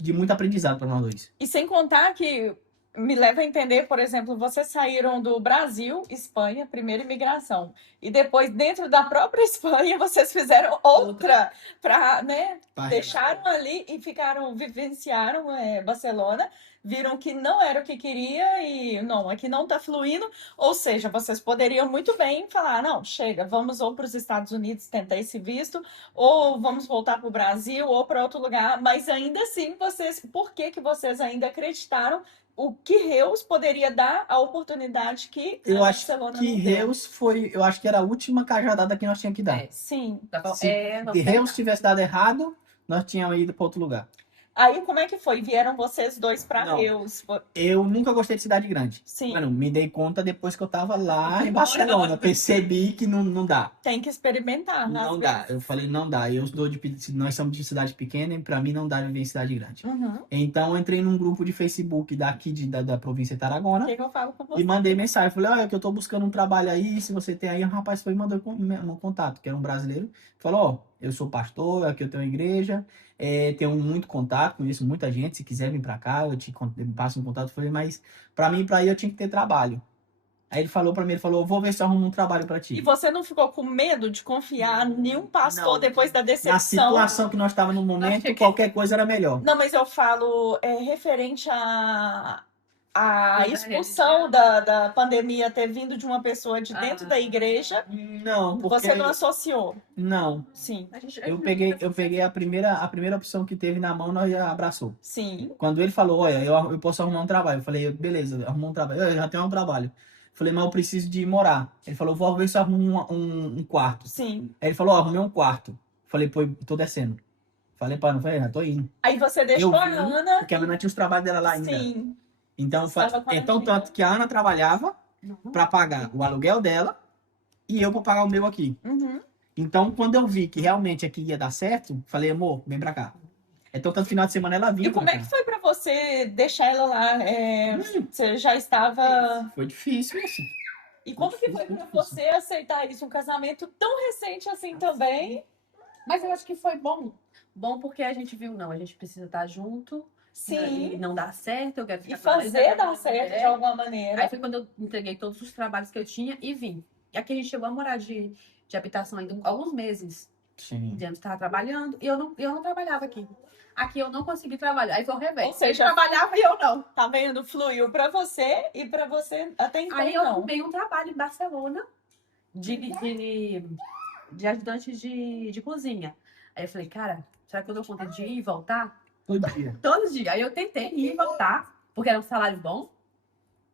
de muito aprendizado para nós dois. E sem contar que me leva a entender, por exemplo, vocês saíram do Brasil, Espanha, primeira imigração. E depois, dentro da própria Espanha, vocês fizeram outra para, né? Deixaram ali e vivenciaram Barcelona, viram que não era o que queria e não, aqui não tá fluindo. Ou seja, vocês poderiam muito bem falar, não, chega, vamos ou para os Estados Unidos tentar esse visto, ou vamos voltar para o Brasil, ou para outro lugar. Mas ainda assim, por que vocês ainda acreditaram o que Reus poderia dar a oportunidade que Eu a acho Barcelona que não deu? Reus foi, eu acho que era a última cajadada que nós tínhamos que dar. Sim. Se Reus tivesse dado errado, nós tínhamos ido para outro lugar. Aí, como é que foi? Vieram vocês dois para Não. Reus? Eu nunca gostei de cidade grande. Sim. Mano, me dei conta depois que eu tava lá em Barcelona. Percebi que não dá. Tem que experimentar, né? Não dá. Eu falei, não dá. Nós somos de cidade pequena e pra mim não dá viver em cidade grande. Uhum. Então eu entrei num grupo de Facebook daqui da província de O Tarragona que eu falo com você? e mandei mensagem. Falei, olha, que eu tô buscando um trabalho aí, se você tem aí. O rapaz foi e mandou um contato, que era um brasileiro. Falou, ó, eu sou pastor, aqui eu tenho uma igreja, tenho muito contato, conheço muita gente, se quiser vir pra cá, eu passo um contato. Eu falei, mas pra mim, pra ir, eu tinha que ter trabalho. Aí ele falou pra mim, eu vou ver se eu arrumo um trabalho pra ti. E você não ficou com medo de confiar em nenhum pastor Não. depois da Na decepção? situação que nós estávamos no momento, qualquer coisa era melhor. Não, mas eu falo referente a Da expulsão da pandemia ter vindo de uma pessoa de dentro da igreja, Não, porque você não associou. não. Sim, Eu peguei a primeira opção que teve na mão, nós já abraçou. sim, Quando ele falou, olha, eu posso arrumar um trabalho. Eu falei, beleza, arrumou um trabalho. Eu já tenho um trabalho. Eu falei, mas eu preciso de morar. Ele falou, vou ver se eu arrumo um quarto. sim. Aí ele falou, ó, arrumei um quarto. Eu falei, pô, tô descendo. Falei, pai, não falei, já tô indo. Aí você deixou Eu a vim, Ana. Porque a Ana tinha os trabalhos dela lá ainda. Sim, Então, Estava com a então Ana. tanto que a Ana trabalhava para pagar o aluguel dela e eu para pagar o meu aqui. uhum. Então, quando eu vi que realmente aqui ia dar certo, falei, amor, vem pra cá. Então, tanto final de semana ela vinha E como pra é que cá. foi pra você deixar ela lá? Você já estava. Foi difícil, assim. E como que foi pra você aceitar isso? Um casamento tão recente assim também? Mas eu acho que foi bom. Bom porque a gente viu, não, a gente precisa estar junto. Sim. E não dá certo, eu quero E ficar com ela, fazer dar certo de alguma maneira. Aí foi quando eu entreguei todos os trabalhos que eu tinha e vim. E aqui a gente chegou a morar de habitação ainda alguns meses. Sim. O James estava trabalhando e eu não trabalhava aqui. Aqui eu não consegui trabalhar. Aí foi o revés. Ou seja, ele trabalhava e eu não. Tá vendo? Fluiu pra você e pra você até então Aí eu não. arrumei um trabalho em Barcelona de ajudante de cozinha. Aí eu falei, cara, será que eu dou conta de ir e voltar? Todo dia. Todos os dias. Aí eu tentei ir e voltar, porque era um salário bom.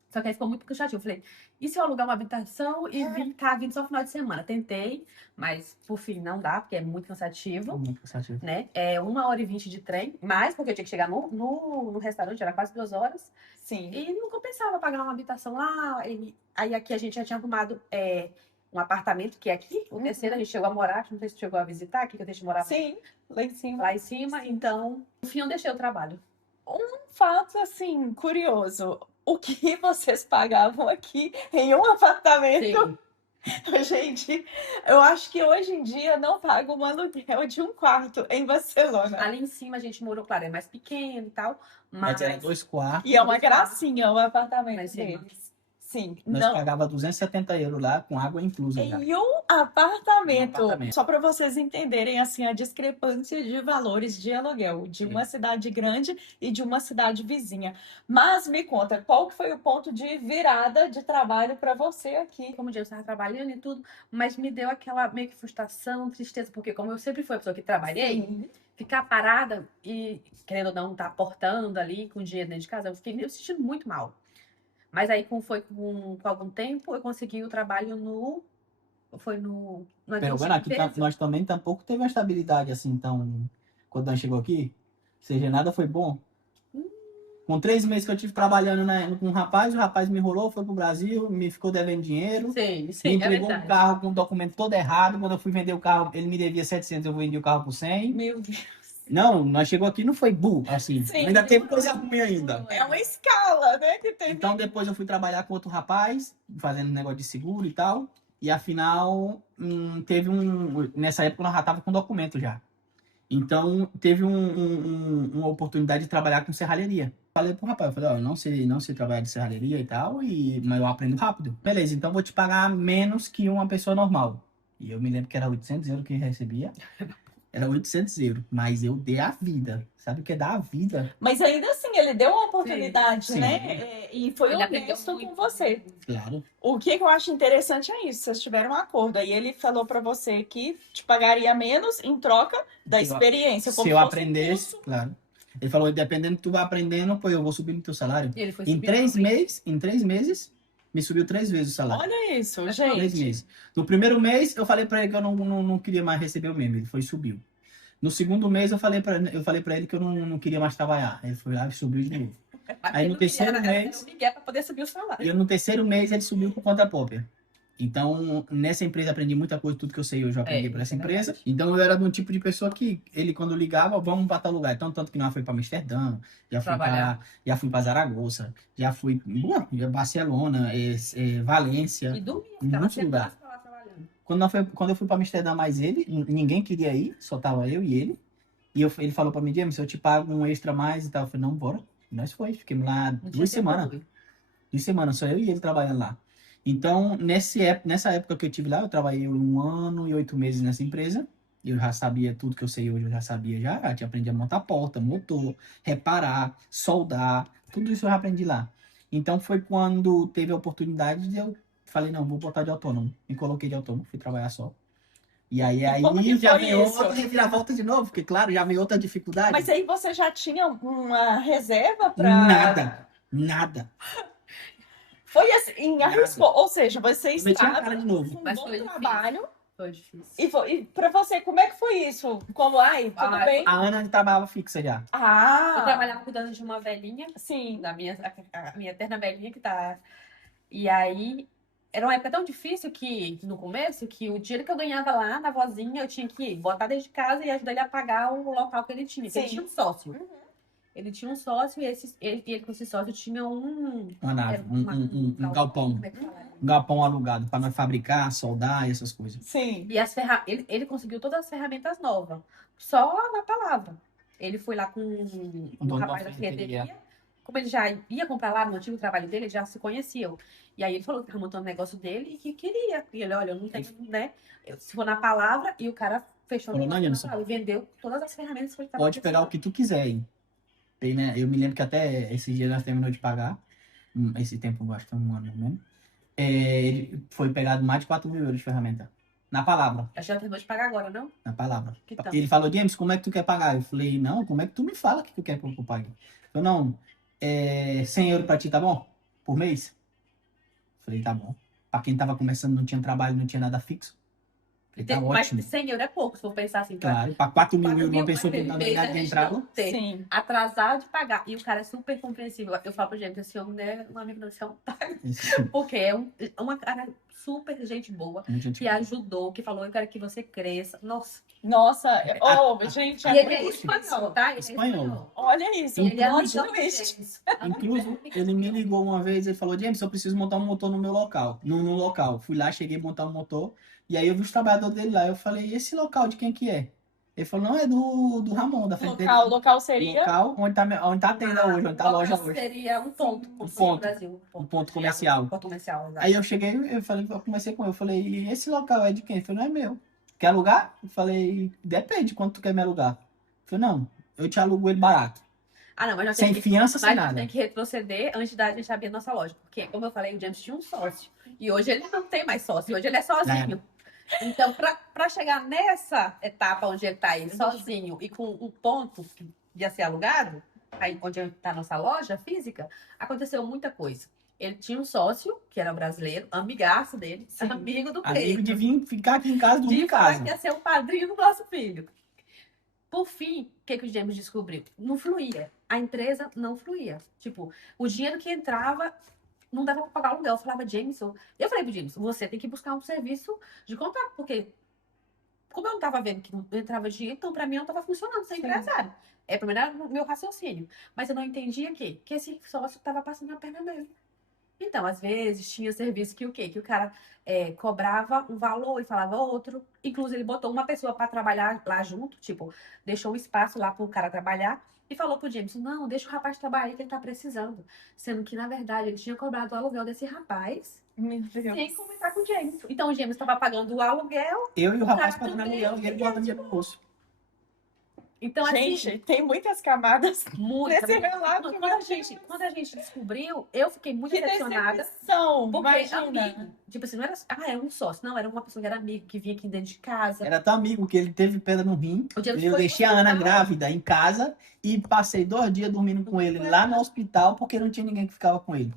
Só que aí ficou muito cansativo. Eu falei, e se eu alugar uma habitação e ficar vindo só no final de semana? Tentei, mas por fim não dá, porque é muito cansativo. Muito cansativo. Né? É 1h20 de trem, mais porque eu tinha que chegar no restaurante, era quase 2 horas. Sim. E não compensava pagar uma habitação lá. Aí aqui a gente já tinha arrumado um apartamento, que é aqui. O terceiro a gente chegou a morar, não sei se chegou a visitar, aqui que eu deixei morar. Sim, lá em cima. Lá em cima, então, no fim eu deixei o trabalho. Um fato, assim, curioso. O que vocês pagavam aqui em um apartamento? Sim. Gente, eu acho que hoje em dia não paga um aluguel de um quarto em Barcelona. Ali em cima a gente morou, claro, é mais pequeno e tal, Mas era 2 quartos. E é uma gracinha o apartamento Mas sim. deles. Sim. Nós Não. pagava 270 € lá, com água inclusa já. Em um apartamento. Um apartamento. Só para vocês entenderem assim a discrepância de valores de aluguel de uma cidade grande e de uma cidade vizinha. Mas me conta, qual que foi o ponto de virada de trabalho para você aqui? Como o dia eu estava trabalhando e tudo, mas me deu aquela meio que frustração, tristeza, porque como eu sempre fui a pessoa que trabalhei, Sim. ficar parada e querendo ou não estar aportando ali com dinheiro dentro de casa, eu fiquei me sentindo muito mal. Mas aí, com algum tempo, eu consegui o trabalho no Pelo ambiente menos aqui de limpeza. nós também tampouco teve uma estabilidade assim, então, quando nós chegou aqui, seja nada foi bom. Com 3 meses que eu tive trabalhando com um rapaz, o rapaz me enrolou, foi pro Brasil, me ficou devendo dinheiro, Sim, me é entregou um verdade. carro com o documento todo errado. Quando eu fui vender o carro, ele me devia 700, eu vendi o carro por 100. Meu Deus. Não, nós chegou aqui, não foi burro, assim. Sim. Ainda teve coisa ruim ainda. É uma escala, né? Que tem. Então depois eu fui trabalhar com outro rapaz, fazendo negócio de seguro e tal. E afinal, teve nessa época nós já tava com documento já. Então teve uma oportunidade de trabalhar com serralheria. Falei pro rapaz, eu falei, ó, eu não sei trabalhar de serralheria e tal, mas eu aprendo rápido. Beleza, então eu vou te pagar menos que uma pessoa normal. E eu me lembro que era 800 € que recebia. Era 800 €, mas eu dei a vida. Sabe o que é dar a vida? Mas ainda assim, ele deu uma oportunidade, Sim. né? E foi Ele aprendeu honesto muito com você. Claro. O que eu acho interessante é isso, vocês tiveram um acordo. Aí ele falou pra você que te pagaria menos em troca da experiência. Se como eu fosse um aprendesse, curso. claro. Ele falou, dependendo do que tu vai aprendendo, pô, eu vou subir no teu salário. E ele foi Em subindo 3 realmente. meses, me subiu 3 vezes o salário. Olha isso, 3 gente. meses. No primeiro mês, eu falei pra ele que eu não queria mais receber o mesmo. Ele foi e subiu. No segundo mês, eu falei pra ele que eu não queria mais trabalhar. Ele foi lá e subiu de novo. Aí no terceiro mês... Era pra poder subir o salário. E no terceiro mês, ele subiu por conta própria. Então, nessa empresa, aprendi muita coisa. Tudo que eu sei hoje, eu aprendi por essa empresa. Então, eu era de um tipo de pessoa que ele, quando ligava, vamos para tal lugar. Então, tanto que nós fui para Amsterdã, já fui para Zaragoza, já fui para Barcelona, Valência, E dormia, muitos ficava lugares. lá trabalhando. Quando eu fui para Amsterdã mais ele, ninguém queria ir, só tava eu e ele. E ele falou para mim, James, eu te pago um extra mais e tal. Eu falei, não, bora. E nós ficamos lá 2 semanas. 2 semanas, só eu e ele trabalhando lá. Então, nessa época que eu tive lá, eu trabalhei 1 ano e 8 meses nessa empresa. Eu já sabia tudo que eu sei hoje, eu já sabia já. Eu tinha aprendido a montar porta, motor, reparar, soldar. Tudo isso eu já aprendi lá. Então, foi quando teve a oportunidade de eu falei, não, vou botar de autônomo. Me coloquei de autônomo, fui trabalhar só. E aí Como que já foi veio isso? outra reviravolta de novo, porque claro, já veio outra dificuldade. Mas aí você já tinha uma reserva para... Nada. Foi assim, arriscou. Ou seja, você Meti a estava cara de novo. com um Mas bom foi difícil. trabalho. Foi difícil. E para você, como é que foi isso? Como, tudo bem? A Ana trabalhava fixa já. Eu trabalhava cuidando de uma velhinha, Sim. a minha eterna velhinha que tá... E aí, era uma época tão difícil que, no começo, que o dinheiro que eu ganhava lá na vozinha, eu tinha que botar dentro de casa e ajudar ele a pagar o local que ele tinha. Porque ele Sim. tinha um sócio. Uhum. Ele tinha um sócio e ele com esse sócio tinha Uma nave, era um galpão. como é que fala? Um galpão alugado para nós fabricar, soldar e essas coisas. Sim. E ele conseguiu todas as ferramentas novas, só na palavra. Ele foi lá com um dono da rapaz da ferreteria. ferreteria. Como ele já ia comprar lá no antigo trabalho dele, eles já se conheciam. E aí ele falou que estava montando o negócio dele e que queria. E ele, olha, eu não tenho, né? Se for na palavra, e o cara fechou Falou, o não, negócio na Jenison, palavra. E vendeu todas as ferramentas que ele estava pode pegar o que tu quiser, hein? Tem, né? Eu me lembro que até esses dias nós terminou de pagar. Esse tempo, eu acho que é um ano, mais ou menos. Ele foi pegado mais de 4.000 euros de ferramenta. Na palavra. A gente já terminou de pagar agora, não? Na palavra. Que tal? Ele falou, James, como é que tu quer pagar? Eu falei, não, como é que tu me fala que tu quer que eu pague? Ele falou, não, 100 euros pra ti, tá bom? Por mês? Eu falei, tá bom. Pra quem tava começando, não tinha trabalho, não tinha nada fixo. Eu falei, tá Mas ótimo. 100 euros é pouco, se for pensar assim. Pra Claro, pra 4.000 euros, 4.000 uma pessoa naquele tentando mês, ganhar a de gente entrada. não tem. Sim. Atrasado de pagar. E o cara é super compreensível. Eu falo pro gente, esse homem é um amigo do céu. Porque é uma cara super gente boa, que ajudou, que falou, eu quero que você cresça. Nossa. Nossa, oh, gente, E é ele é muito espanhol, tá? Ele é Espanhol. Olha isso, E ele é plot amigão do twist. James. Incluso, ele me ligou uma vez, ele falou, James, eu preciso montar um motor no meu local, no local. Fui lá, cheguei a montar um motor, e aí eu vi os trabalhadores dele lá, eu falei, e esse local de quem que é? Ele falou, não, é do Ramon, da frente Local seria local onde tá a tenda hoje, onde tá a loja hoje. Seria um ponto. Um ponto. No Brasil. Um ponto comercial. Um ponto comercial, exato. Aí eu cheguei, eu comecei com ele, eu falei, e esse local é de quem? Ele falou, não é meu. Quer alugar? Eu falei, depende quanto tu quer me alugar. Ele falou, não, eu te alugo ele barato. Ah, não, mas nós Sem temos que, fiança, sem mas nós nada. tem que retroceder antes da gente abrir a nossa loja. Porque, como eu falei, o James tinha um sócio. E hoje ele não tem mais sócio, hoje ele é sozinho. Então, para chegar nessa etapa onde ele está aí sozinho e com um ponto que ia ser alugado, aí onde está a nossa loja física, aconteceu muita coisa. Ele tinha um sócio, que era brasileiro, amigaço dele, Sim. amigo do Amigo peito, de vir ficar aqui em casa, dormir de em falar casa. que ia ser o padrinho do nosso filho. Por fim, o que o James descobriu? Não fluía. A empresa não fluía. Tipo, o dinheiro que entrava não dava para pagar o aluguel. Eu falava, James, eu falei pro James, você tem que buscar um serviço de contrato, porque como eu não tava vendo que não entrava dinheiro, então para mim não tava funcionando ser Sim. empresário. É primeiro era o meu raciocínio. Mas eu não entendia que esse sócio tava passando na perna dele. Então, às vezes, tinha serviço que o quê? Que o cara cobrava um valor e falava outro. Inclusive, ele botou uma pessoa para trabalhar lá junto, tipo, deixou um espaço lá para o cara trabalhar e falou pro James, não, deixa o rapaz trabalhar que ele tá precisando. Sendo que, na verdade, ele tinha cobrado o aluguel desse rapaz Meu Deus. sem conversar com o James. Então, o James estava pagando o aluguel. Eu e o rapaz Tá, pagando tudo aluguel bem. e ele guardando dinheiro no bolso. Então, Gente, assim, tem muitas camadas muita. nesse relato. Quando a gente descobriu, eu fiquei muito Que decepcionada. decepção, Porque imagina. amigo, tipo assim, não era, era um sócio, não, era uma pessoa que era amigo, que vinha aqui dentro de casa. Era tão amigo que ele teve pedra no rim. O James Eu foi deixei a pro Ana hospital. grávida em casa e passei 2 dias dormindo com ele lá no hospital porque não tinha ninguém que ficava com ele.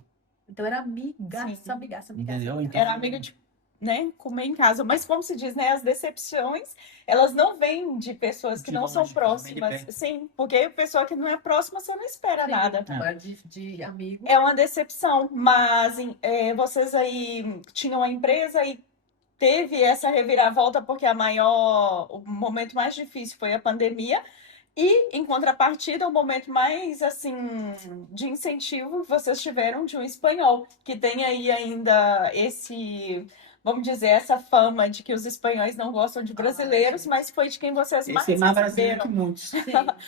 Então era amigaça, Sim. amigaça. Entendeu? Então, Era amigo de, né, comer em casa. Mas como se diz, né, as decepções, elas não vêm de pessoas que De não longe, são vêm de próximas. perto. Sim, porque a pessoa que não é próxima, você não espera nada. Agora de amigo. É uma decepção, mas vocês aí tinham a empresa e teve essa reviravolta porque o momento mais difícil foi a pandemia. E, em contrapartida, o momento mais, assim, de incentivo que vocês tiveram de um espanhol, que tem aí ainda vamos dizer, essa fama de que os espanhóis não gostam de brasileiros, gente. mas foi de quem vocês mais esse é mais brasileiro receberam. que muitos. Sim,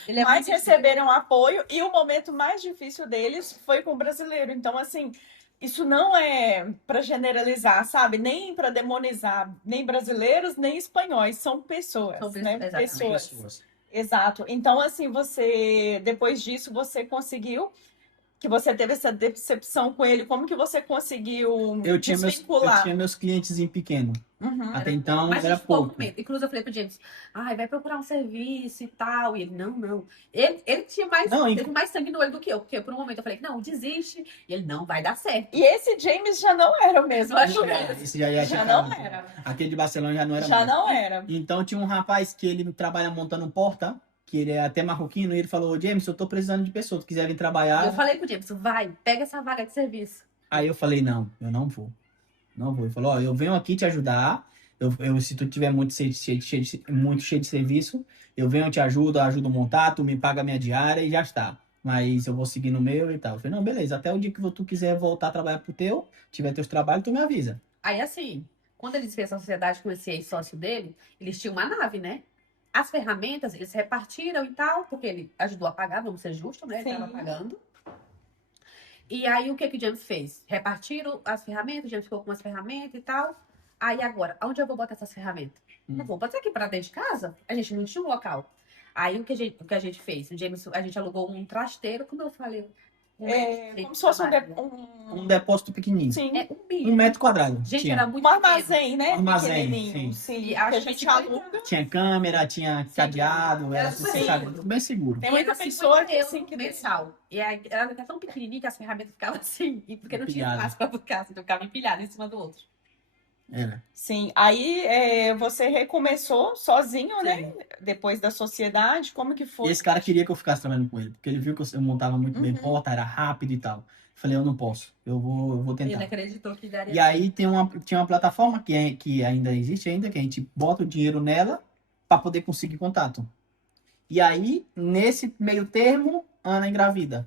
ele é Mais muito receberam apoio e o momento mais difícil deles foi com o brasileiro. Então, assim, isso não é para generalizar, sabe? Nem para demonizar nem brasileiros, nem espanhóis. São pessoas, São né? exatamente. Pessoas. Exato. Então, assim, depois disso, você conseguiu, que você teve essa decepção com ele, como que você conseguiu Eu tinha desvincular? meus clientes em pequeno. Uhum. Até então Mas era isso foi um pouco. momento. Inclusive, eu falei pro James, vai procurar um serviço e tal. E ele, não. Ele tinha mais, Não, teve mais sangue no olho do que eu. Porque por um momento eu falei, não, desiste. E ele, não, vai dar certo. E esse James já não era o mesmo. Eu acho Esse já Já tinha não acabado. era. Aquele de Barcelona já não era Já mais. não era. Então tinha um rapaz que ele trabalha montando porta, que ele é até marroquino, e ele falou, James, eu tô precisando de pessoas, se quiser vir trabalhar. Eu falei pro James, vai, pega essa vaga de serviço. Aí eu falei, não, eu não vou. Não vou. Ele falou, ó, eu venho aqui te ajudar. Se tu tiver muito cheio de serviço, eu venho, te ajudo a montar, tu me paga a minha diária e já está. mas eu vou seguir no meu e tal. Eu falei, não, beleza, até o dia que tu quiser voltar a trabalhar pro teu, tiver teus trabalhos, tu me avisa. Aí, assim, quando eles fez a sociedade com esse ex-sócio dele, eles tinham uma nave, né? As ferramentas, eles repartiram e tal, porque ele ajudou a pagar, vamos ser justos, né? Ele Sim. tava pagando. E aí, o que que o James fez? Repartiram as ferramentas, o James ficou com as ferramentas e tal. Aí, agora, onde eu vou botar essas ferramentas? Não vou botar aqui pra dentro de casa? A gente não tinha um local. Aí, o que a gente fez? O James, a gente alugou um trasteiro, como eu falei. Como se fosse Um depósito pequenininho. Sim. 1 1 metro quadrado. Gente, tinha. era muito Um pequeno. armazém, né? Armazém, Pequenininho. sim. Sim. E Que acho a que gente 50 aluga. Tinha câmera, tinha cadeado, era Era tudo super fechado, seguro. tudo bem seguro. Tem muita Era pessoa 50 que euros assim que mensal. E aí, era tão pequenininho que as ferramentas ficavam assim. E porque não tinha Empilhada. espaço pra buscar, então ficava empilhado em cima do outro. Era. Sim, aí você recomeçou sozinho, né? Sim. Depois da sociedade, como que E foi? esse cara queria que eu ficasse trabalhando com ele, porque ele viu que eu montava muito bem Uhum. porta, era rápido e tal. Eu falei, eu não posso, eu vou Ele tentar. acreditou que daria. E aí tinha uma plataforma que ainda existe ainda, que a gente bota o dinheiro nela para poder conseguir contato. E aí, nesse meio termo, Ana engravida.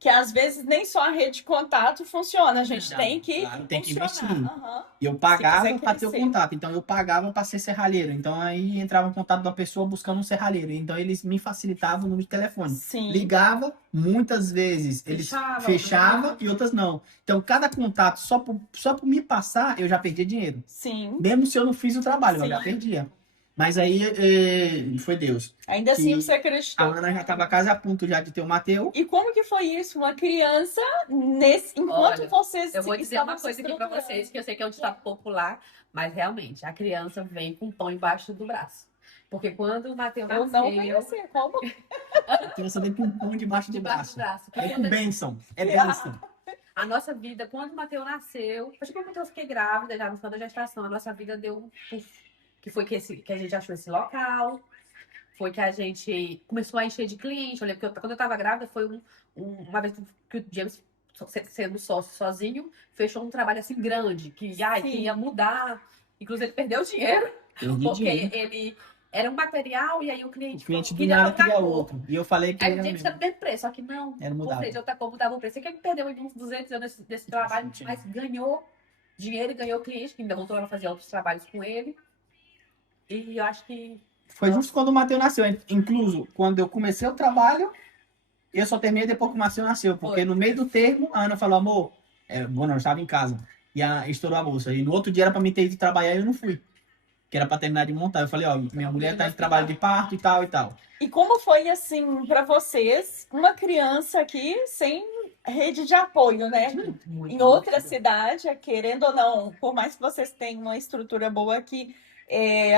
Que às vezes nem só a rede de contato funciona, a gente Não, tem que claro, tem que funcionar. investir. Aham. E eu pagava quiser para ter o crescer. contato. Então eu pagava para ser serralheiro. Então aí entrava em contato da pessoa buscando um serralheiro. Então eles me facilitavam o número de telefone. Sim. Ligava, muitas vezes eles fechavam e outras não. Então cada contato, só por me passar, eu já perdia dinheiro. Sim. Mesmo se eu não fiz o trabalho, eu Sim. já perdia. Mas aí foi Deus. Ainda assim Que você A acreditou. Ana já estava quase a ponto já de ter o Mateus. E como que foi isso? Uma criança, enquanto Olha, vocês Eu vou dizer estavam uma se coisa aqui pra estruturando. vocês, que eu sei que é um ditado popular, mas realmente, a criança vem com pão embaixo do braço. Porque quando o Mateus Eu nasceu, não conhecia. Como? A criança vem com um pão debaixo do debaixo do braço. braço. É com bênção. É bênção. A nossa vida, quando o Mateus nasceu, acho que quando eu fiquei grávida, já no final da gestação, a nossa vida deu um puff. Que foi que a gente achou esse local, foi que a gente começou a encher de cliente. Eu lembro que quando eu tava grávida, foi uma vez que o James, sendo sócio sozinho, fechou um trabalho assim grande, que ia mudar. Inclusive, ele perdeu dinheiro, Perdi porque dinheiro. ele era um material e aí o O cliente cliente do queria nada outra queria cor. outro. E eu falei que Aí era o James mesmo. era o mesmo preço, só que não. Era Ou mudava. seja, outra cor mudava o preço. Você que perdeu uns 200 anos desse trabalho, sentido. mas ganhou dinheiro e ganhou cliente, que ainda voltou a fazer outros trabalhos com ele. E eu acho que Foi justo quando o Mateus nasceu. Incluso, quando eu comecei o trabalho, eu só terminei depois que o Mateus nasceu. Porque Foi. no meio do termo, a Ana falou, amor, eu estava em casa. E estourou a bolsa. E no outro dia era pra mim ter ido trabalhar e eu não fui. Que era pra terminar de montar. Eu falei, ó, minha mulher tá em trabalho de parto e tal e tal. E como foi assim pra vocês, uma criança aqui sem rede de apoio, né? muito, Em outra muito. cidade, querendo ou não, por mais que vocês tenham uma estrutura boa aqui,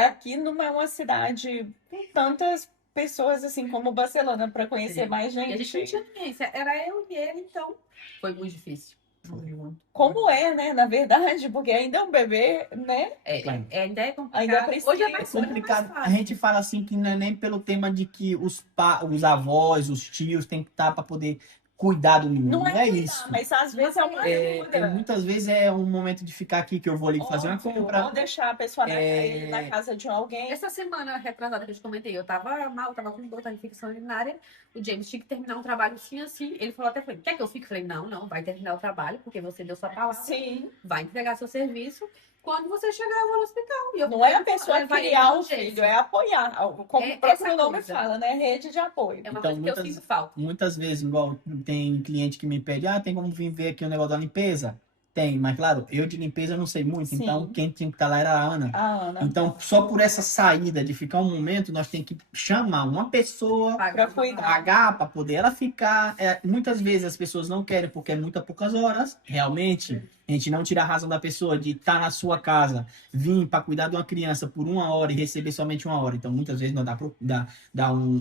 aqui não é uma cidade com tantas pessoas assim como Barcelona para conhecer Sim. mais E a gente não gente. tinha ninguém. Era eu e ele, então foi muito difícil. Muito. Como é, né? Na verdade, porque ainda é um bebê, né? Claro. Ainda é complicado. Ainda precisa. Hoje é É mais complicado. fácil. A gente fala assim que não é nem pelo tema de que os avós, os tios têm que estar para poder cuidar do menino. Não Não é é cuidar, isso. mas às vezes é uma ajuda. Muitas vezes é um momento de ficar aqui que eu vou ali fazer uma Óbvio, compra. ou deixar a pessoa É. na casa de alguém. Essa semana retrasada que eu te comentei, eu tava mal, tava com dor, tava infecção urinária. O James tinha que terminar um trabalho assim. Ele falou até, quer que eu fique? Eu falei, não, vai terminar o trabalho, porque você deu sua palavra, Sim, vai entregar seu serviço. Quando você chegar, eu vou no hospital. E eu não é a vou pessoa levar ele criar no o jeito. filho, é apoiar. Como É o próprio essa nome coisa. fala, né? Rede de apoio. É uma Então, coisa que eu sinto falta. Muitas vezes, igual tem cliente que me pede, tem como vir ver aqui o negócio da limpeza? Tem, mas claro, eu de limpeza não sei muito, Sim. então quem tinha que estar lá era a Ana. A Ana. Então, só por essa saída de ficar um momento, nós temos que chamar uma pessoa, Pra cuidar. pagar para poder ela ficar. Muitas vezes as pessoas não querem porque é muito poucas horas. Realmente, a gente não tira a razão da pessoa de estar na sua casa, vir para cuidar de uma criança por 1 hora e receber somente 1 hora. Então, muitas vezes não dá um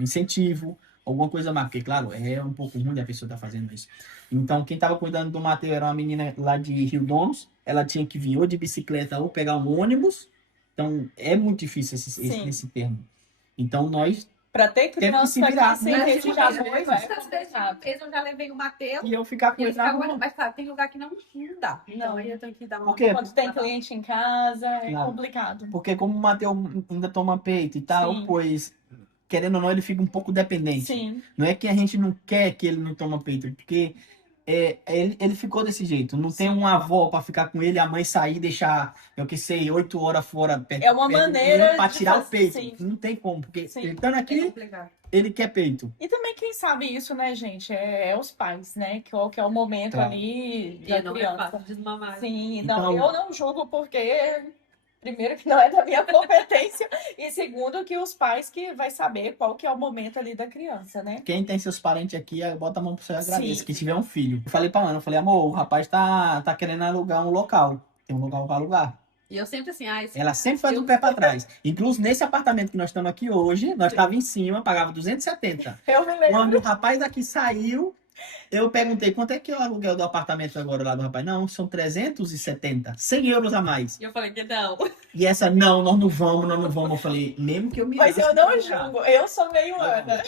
incentivo, alguma coisa mais. Porque, claro, é um pouco ruim da pessoa estar fazendo isso. Então, quem estava cuidando do Mateus era uma menina lá de Rio Donos. Ela tinha que vir ou de bicicleta ou pegar um ônibus. Então, é muito difícil Sim. esse termo. Então, nós... Pra ter que se criança virar, aqui sem né? rede de apoio, é Muitas vezes complicado. eu já levei o Mateus. E eu ficar com E eu ele na ficava rua. olhando, mas claro, tem lugar que não dá. Então Não. aí eu tenho que dar uma. Por quê? Quando tem cliente em casa, é Claro. complicado. Porque como o Mateus ainda toma peito e tal, Sim. pois querendo ou não, ele fica um pouco dependente. Sim. Não é que a gente não quer que ele não toma peito, porque ele ficou desse jeito. Não tem uma avó pra ficar com ele, a mãe sair e deixar, eu que sei, 8 horas fora É uma maneira pra de tirar o fazer, peito. sim. Não tem como, porque Sim. ele estando É aqui, complicado. ele quer peito. E também quem sabe isso, né, gente? É os pais, né? Que é o momento Claro. ali E da não é criança. fácil desmamar. Sim, Então- não, eu não julgo porque, primeiro, que não é da minha competência, e segundo, que os pais que vai saber qual que é o momento ali da criança, né? Quem tem seus parentes aqui, bota a mão pro céu e Sim. agradece. Que tiver um filho. Eu falei pra Ana, eu falei, amor, o rapaz tá querendo alugar um local. Tem um local pra alugar. E eu sempre assim, Ela sempre faz o pé pra trás. Inclusive, nesse apartamento que nós estamos aqui hoje, nós estávamos em cima, pagava 270. Eu me lembro. Quando o rapaz daqui saiu, eu perguntei, quanto é que é o aluguel do apartamento agora lá do rapaz? Não, são 370, 100 euros a mais. E eu falei que não. E essa, não, nós não vamos. Eu falei, mesmo que eu me Mas eu lasque não pra cá, julgo, eu sou meio Ana.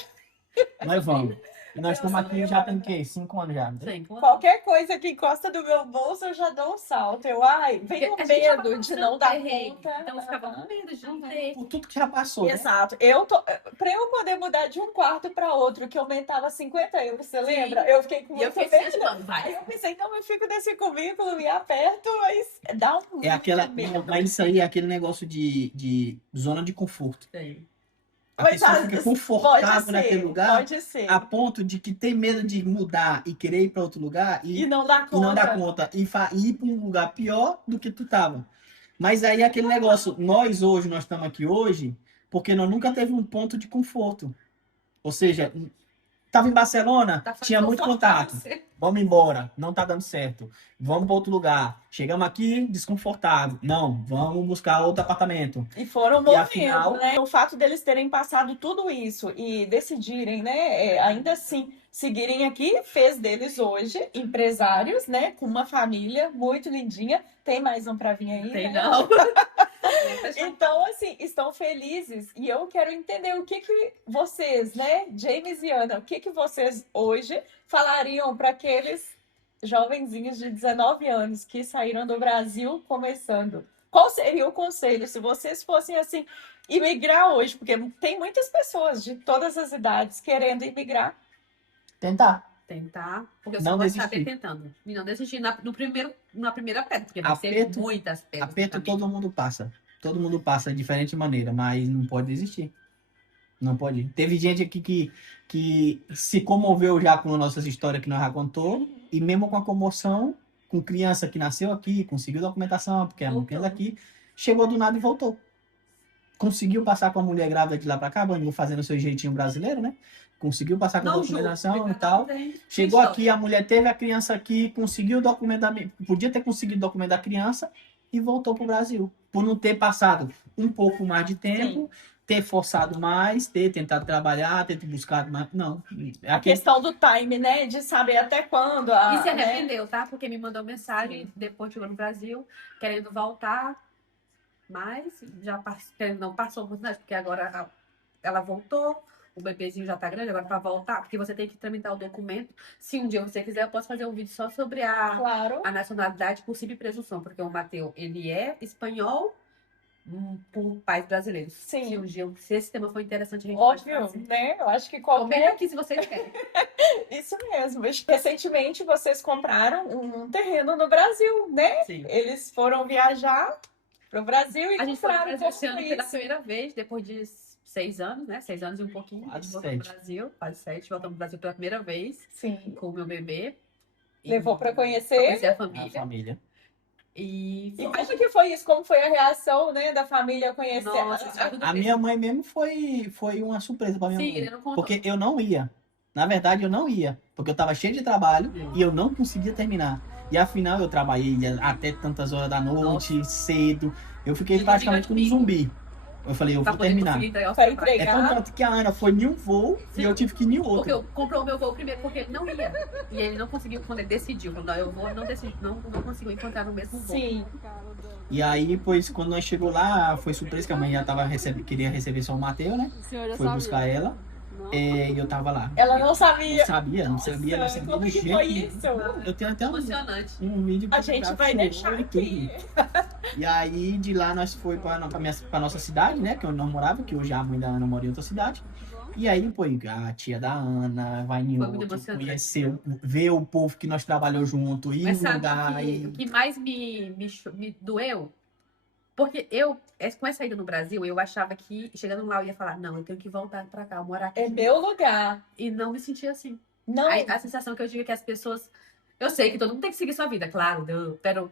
nós vamos. E nós Eu estamos sou aqui meio já Ana. tem o quê? 5 anos já. Né? Sim, claro. Qualquer coisa que encosta do meu bolso, eu já dou um salto. Vem o A gente tava medo de passando não dar perrengue, conta. Então eu ficava com medo de não Uhum. ter. Por tudo que já passou, né? Exato. Pra eu poder mudar de um quarto para outro, que aumentava 50 euros, você lembra? Eu fiquei com E eu muito fiquei medo. assim, mano, Aí vai. eu pensei, então eu fico nesse cubículo e aperto, mas dá um É aquela, medo. mas isso aí é aquele negócio de zona de conforto. Sim. A Mas pessoa fica confortável naquele lugar pode ser. a ponto de que tem medo de mudar e querer ir para outro lugar E não dá e conta. não dá conta e ir para um lugar pior do que tu tava. Mas aí é aquele negócio, nós estamos aqui hoje porque nós nunca teve um ponto de conforto. Ou seja, tava em Barcelona, Tá tinha muito confortável contato. você. Vamos embora, não tá dando certo. Vamos para outro lugar. Chegamos aqui desconfortável. Não, vamos buscar outro apartamento. E foram E movendo, afinal- né? O fato deles terem passado tudo isso e decidirem, né, ainda assim, seguirem aqui, fez deles hoje empresários, né, com uma família muito lindinha. Tem mais um pra vir aí, Tem né? não. Então, assim, estão felizes e eu quero entender o que vocês, né, James e Ana, o que vocês hoje falariam para aqueles jovenzinhos de 19 anos que saíram do Brasil começando? Qual seria o conselho se vocês fossem, assim, imigrar hoje? Porque tem muitas pessoas de todas as idades querendo imigrar. Tentar. Tentar, porque eu Não só vou desistir. saber tentando. E não desistir na primeira pedra, porque vai ser Aperto- muitas pedras. Aperto no caminho. todo mundo passa. Todo mundo passa de diferente maneira, mas não pode desistir. Não pode. Teve gente aqui que se comoveu já com as nossas histórias que nós já contou, e mesmo com a comoção, com criança que nasceu aqui, conseguiu documentação, porque é uma criança aqui, chegou do nada e voltou. Conseguiu passar com a mulher grávida de lá pra cá, fazendo o seu jeitinho brasileiro, né? Conseguiu passar com a Não julgo, documentação porque e tal. cada um tem Chegou sua aqui, a mulher teve a criança aqui, conseguiu documentar, podia ter conseguido documentar a criança e voltou pro Brasil. Por não ter passado um pouco mais de tempo, ter forçado mais, ter tentado trabalhar, ter buscado mais. Não. A questão do time, né? De saber até quando. E se né? arrependeu, tá? Porque me mandou mensagem, depois chegou no Brasil, querendo voltar, mas já não passou a oportunidade, porque agora ela voltou, o bebezinho já tá grande, agora pra voltar, porque você tem que tramitar o documento. Se um dia você quiser, eu posso fazer um vídeo só sobre Claro. a nacionalidade por subpresunção, porque o Mateus, ele é espanhol por pais brasileiros. Sim. Se um dia, se esse tema for interessante, a gente pode Óbvio, fazer. né? Eu acho que Comenta qualquer. aqui se vocês querem. Isso mesmo. Recentemente vocês compraram um terreno no Brasil, né? Sim. Eles foram viajar pro Brasil e A gente foi no compraram Brasil esse ano construir pela isso. primeira vez, depois de 6 anos, né? 6 anos e um pouquinho. A Quase gente voltou pro 7. Brasil, quase 7. Voltamos pro Brasil pela primeira vez Sim. com o meu bebê. E Levou pra conhecer. conhecer a A família. família. E E como que foi isso? Como foi a reação, né, da família conhecer? Nossa, sabe do A minha mãe mesmo foi uma surpresa pra minha Sim, mãe. ele não contou. Porque eu não ia. Na verdade, eu não ia. Porque eu tava cheio de trabalho e eu não conseguia terminar. E afinal, eu trabalhei até tantas horas da noite, cedo. Eu fiquei Ele praticamente como um liga comigo. zumbi. Eu falei, eu Pra vou poder terminar. conseguir entregar os Pra trabalhos. É entregar. tanto que a Ana foi em um voo e eu tive que ir em Porque outro. eu comprou o meu voo primeiro, porque ele não ia. E ele não conseguiu, quando ele decidiu, quando eu vou, não decidi, não conseguiu encontrar no mesmo voo. Sim. E aí, pois, quando nós chegou lá, foi surpresa que a mãe já tava queria receber só o Mateus, né? Foi buscar ela. E eu tava lá. Ela não sabia. Não sabia do Como que jeito foi nenhum. isso? Eu tenho até Emocionante. um vídeo A gente vai deixar e tudo. aqui. E aí, de lá, nós foi pra nossa cidade, né? Que é onde nós morava, que hoje a mãe da Ana mora em outra cidade. E aí, depois, a tia da Ana vai em Foi muito outro, emocionante. conheceu, ver o povo que nós trabalhamos junto, ir Mas no sabe lugar. que o que mais me doeu? Porque com essa ida no Brasil, eu achava que, chegando lá, eu ia falar, não, eu tenho que voltar pra cá, morar aqui. É meu lugar. E não me sentia assim. Não, Aí, a sensação que eu tive é que as pessoas... Eu sei que todo mundo tem que seguir sua vida, claro, pero...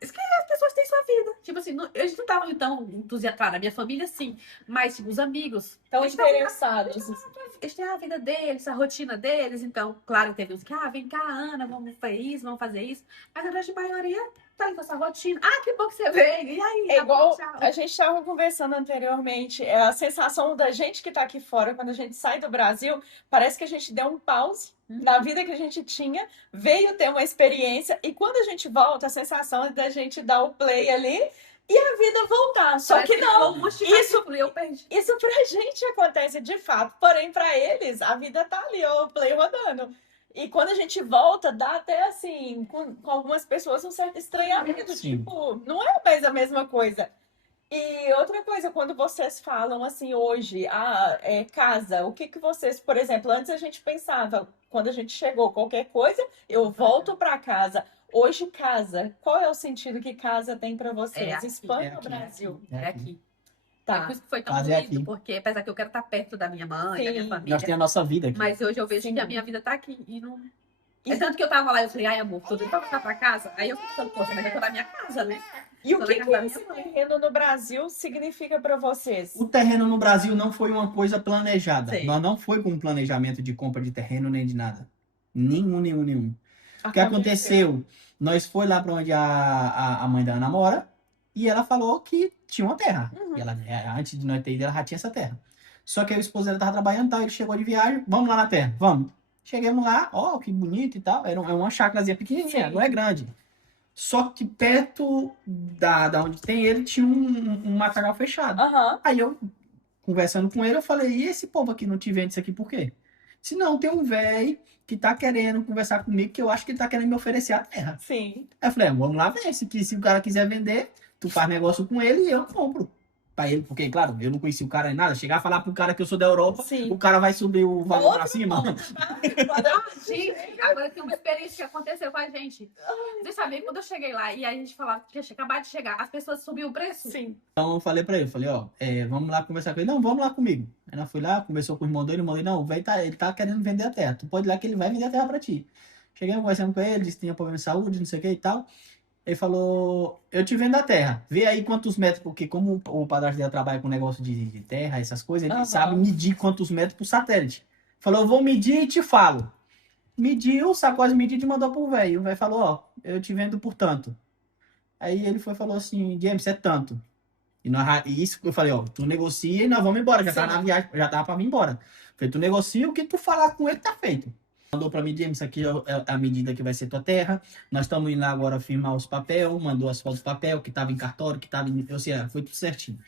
As pessoas têm sua vida. Tipo assim, eles não estavam tão entusiasmados. Claro, a minha família, sim. Mas, tipo, os amigos... tão eles estavam interessados. Eles têm a vida deles, a rotina deles. Então, claro, teve uns que, vem cá, Ana, vamos fazer isso, vamos fazer isso. Mas a grande maioria tá aí com essa rotina. Que bom que você veio. E aí? É tá bom, igual tchau. a gente estava conversando anteriormente, é a sensação da gente que está aqui fora, quando a gente sai do Brasil, parece que a gente deu um pause na vida que a gente tinha, veio ter uma experiência, e quando a gente volta, a sensação é da gente dar o play ali e a vida voltar. Só Parece que não, eu perdi. isso pra gente acontece de fato, porém pra eles a vida tá ali, ó, o play rodando. E quando a gente volta, dá até assim, com algumas pessoas um certo estranhamento, Sim. tipo, não é mais a mesma coisa. E outra coisa, quando vocês falam assim hoje, casa, o que que vocês, por exemplo, antes a gente pensava, quando a gente chegou, qualquer coisa, eu volto pra casa. Hoje, casa, qual é o sentido que casa tem pra vocês? aqui. Espanha É ou aqui. Brasil? É aqui. É Tá. por isso que foi tão Casa é doído, aqui. porque apesar que eu quero estar perto da minha mãe, da minha Sim. família, Nós temos a nossa vida aqui. mas hoje eu vejo Sim. que a minha vida tá aqui e não... E- É tanto que eu tava lá e eu falei, amor, tô doida pra voltar pra casa. Aí eu fico pensando, poxa, mas eu tô na minha casa, né? E o Tô que na que casa da esse minha mãe. terreno no Brasil significa pra vocês? O terreno no Brasil não foi uma coisa planejada. Sim. Nós não foi com um planejamento de compra de terreno nem de nada. Nenhum. O que aconteceu? Nós foi lá para onde a mãe da Ana mora e ela falou que tinha uma terra. Uhum. E ela, antes de nós ter ido, ela já tinha essa terra. Só que aí o esposo dela tava trabalhando e tal, ele chegou de viagem, vamos lá na terra, vamos. Chegamos lá, ó, que bonito e tal. Era uma chácarazinha pequenininha, Sim. não é grande. Só que perto da onde tem ele, tinha um matagal fechado. Aham. Aí eu, conversando com ele, eu falei, e esse povo aqui não te vende isso aqui por quê? Se não, tem um velho que tá querendo conversar comigo, que eu acho que ele tá querendo me oferecer a terra. Sim. Aí eu falei, vamos lá ver, se o cara quiser vender, tu faz negócio com ele e eu compro. Pra ele, porque, claro, eu não conheci o cara nem nada. Chegar a falar pro cara que eu sou da Europa, Sim. o cara vai subir o valor pra cima. Gente, agora tem uma experiência que aconteceu com a gente. Vocês sabem, quando eu cheguei lá e a gente falava que tinha acabado de chegar, as pessoas subiam o preço? Sim. Então eu falei pra ele, ó, vamos lá conversar com ele. Não, vamos lá comigo. Aí nós fui lá, conversou com o irmão dele, não, o velho ele tá querendo vender a terra. Tu pode ir lá que ele vai vender a terra pra ti. Cheguei conversando com ele, disse que tinha problema de saúde, não sei o que e tal. Ele falou, eu te vendo a terra. Vê aí quantos metros, porque como o padrasto dela trabalha com negócio de terra, essas coisas, ele Aham. sabe medir quantos metros por satélite. Falou, eu vou medir e te falo. Mediu, sacou as medidas e mandou pro velho. O velho falou, ó, eu te vendo por tanto. Aí ele falou assim, James, é tanto. E isso eu falei, ó, tu negocia e nós vamos embora. Já tava na viagem, já tava pra vir embora. Falei, tu negocia, o que tu falar com ele tá feito. Mandou pra mim, James, isso aqui é a medida que vai ser tua terra. Nós estamos indo lá agora firmar os papel, mandou as fotos do papel, que tava em cartório, que tava em... Ou seja, foi tudo certinho.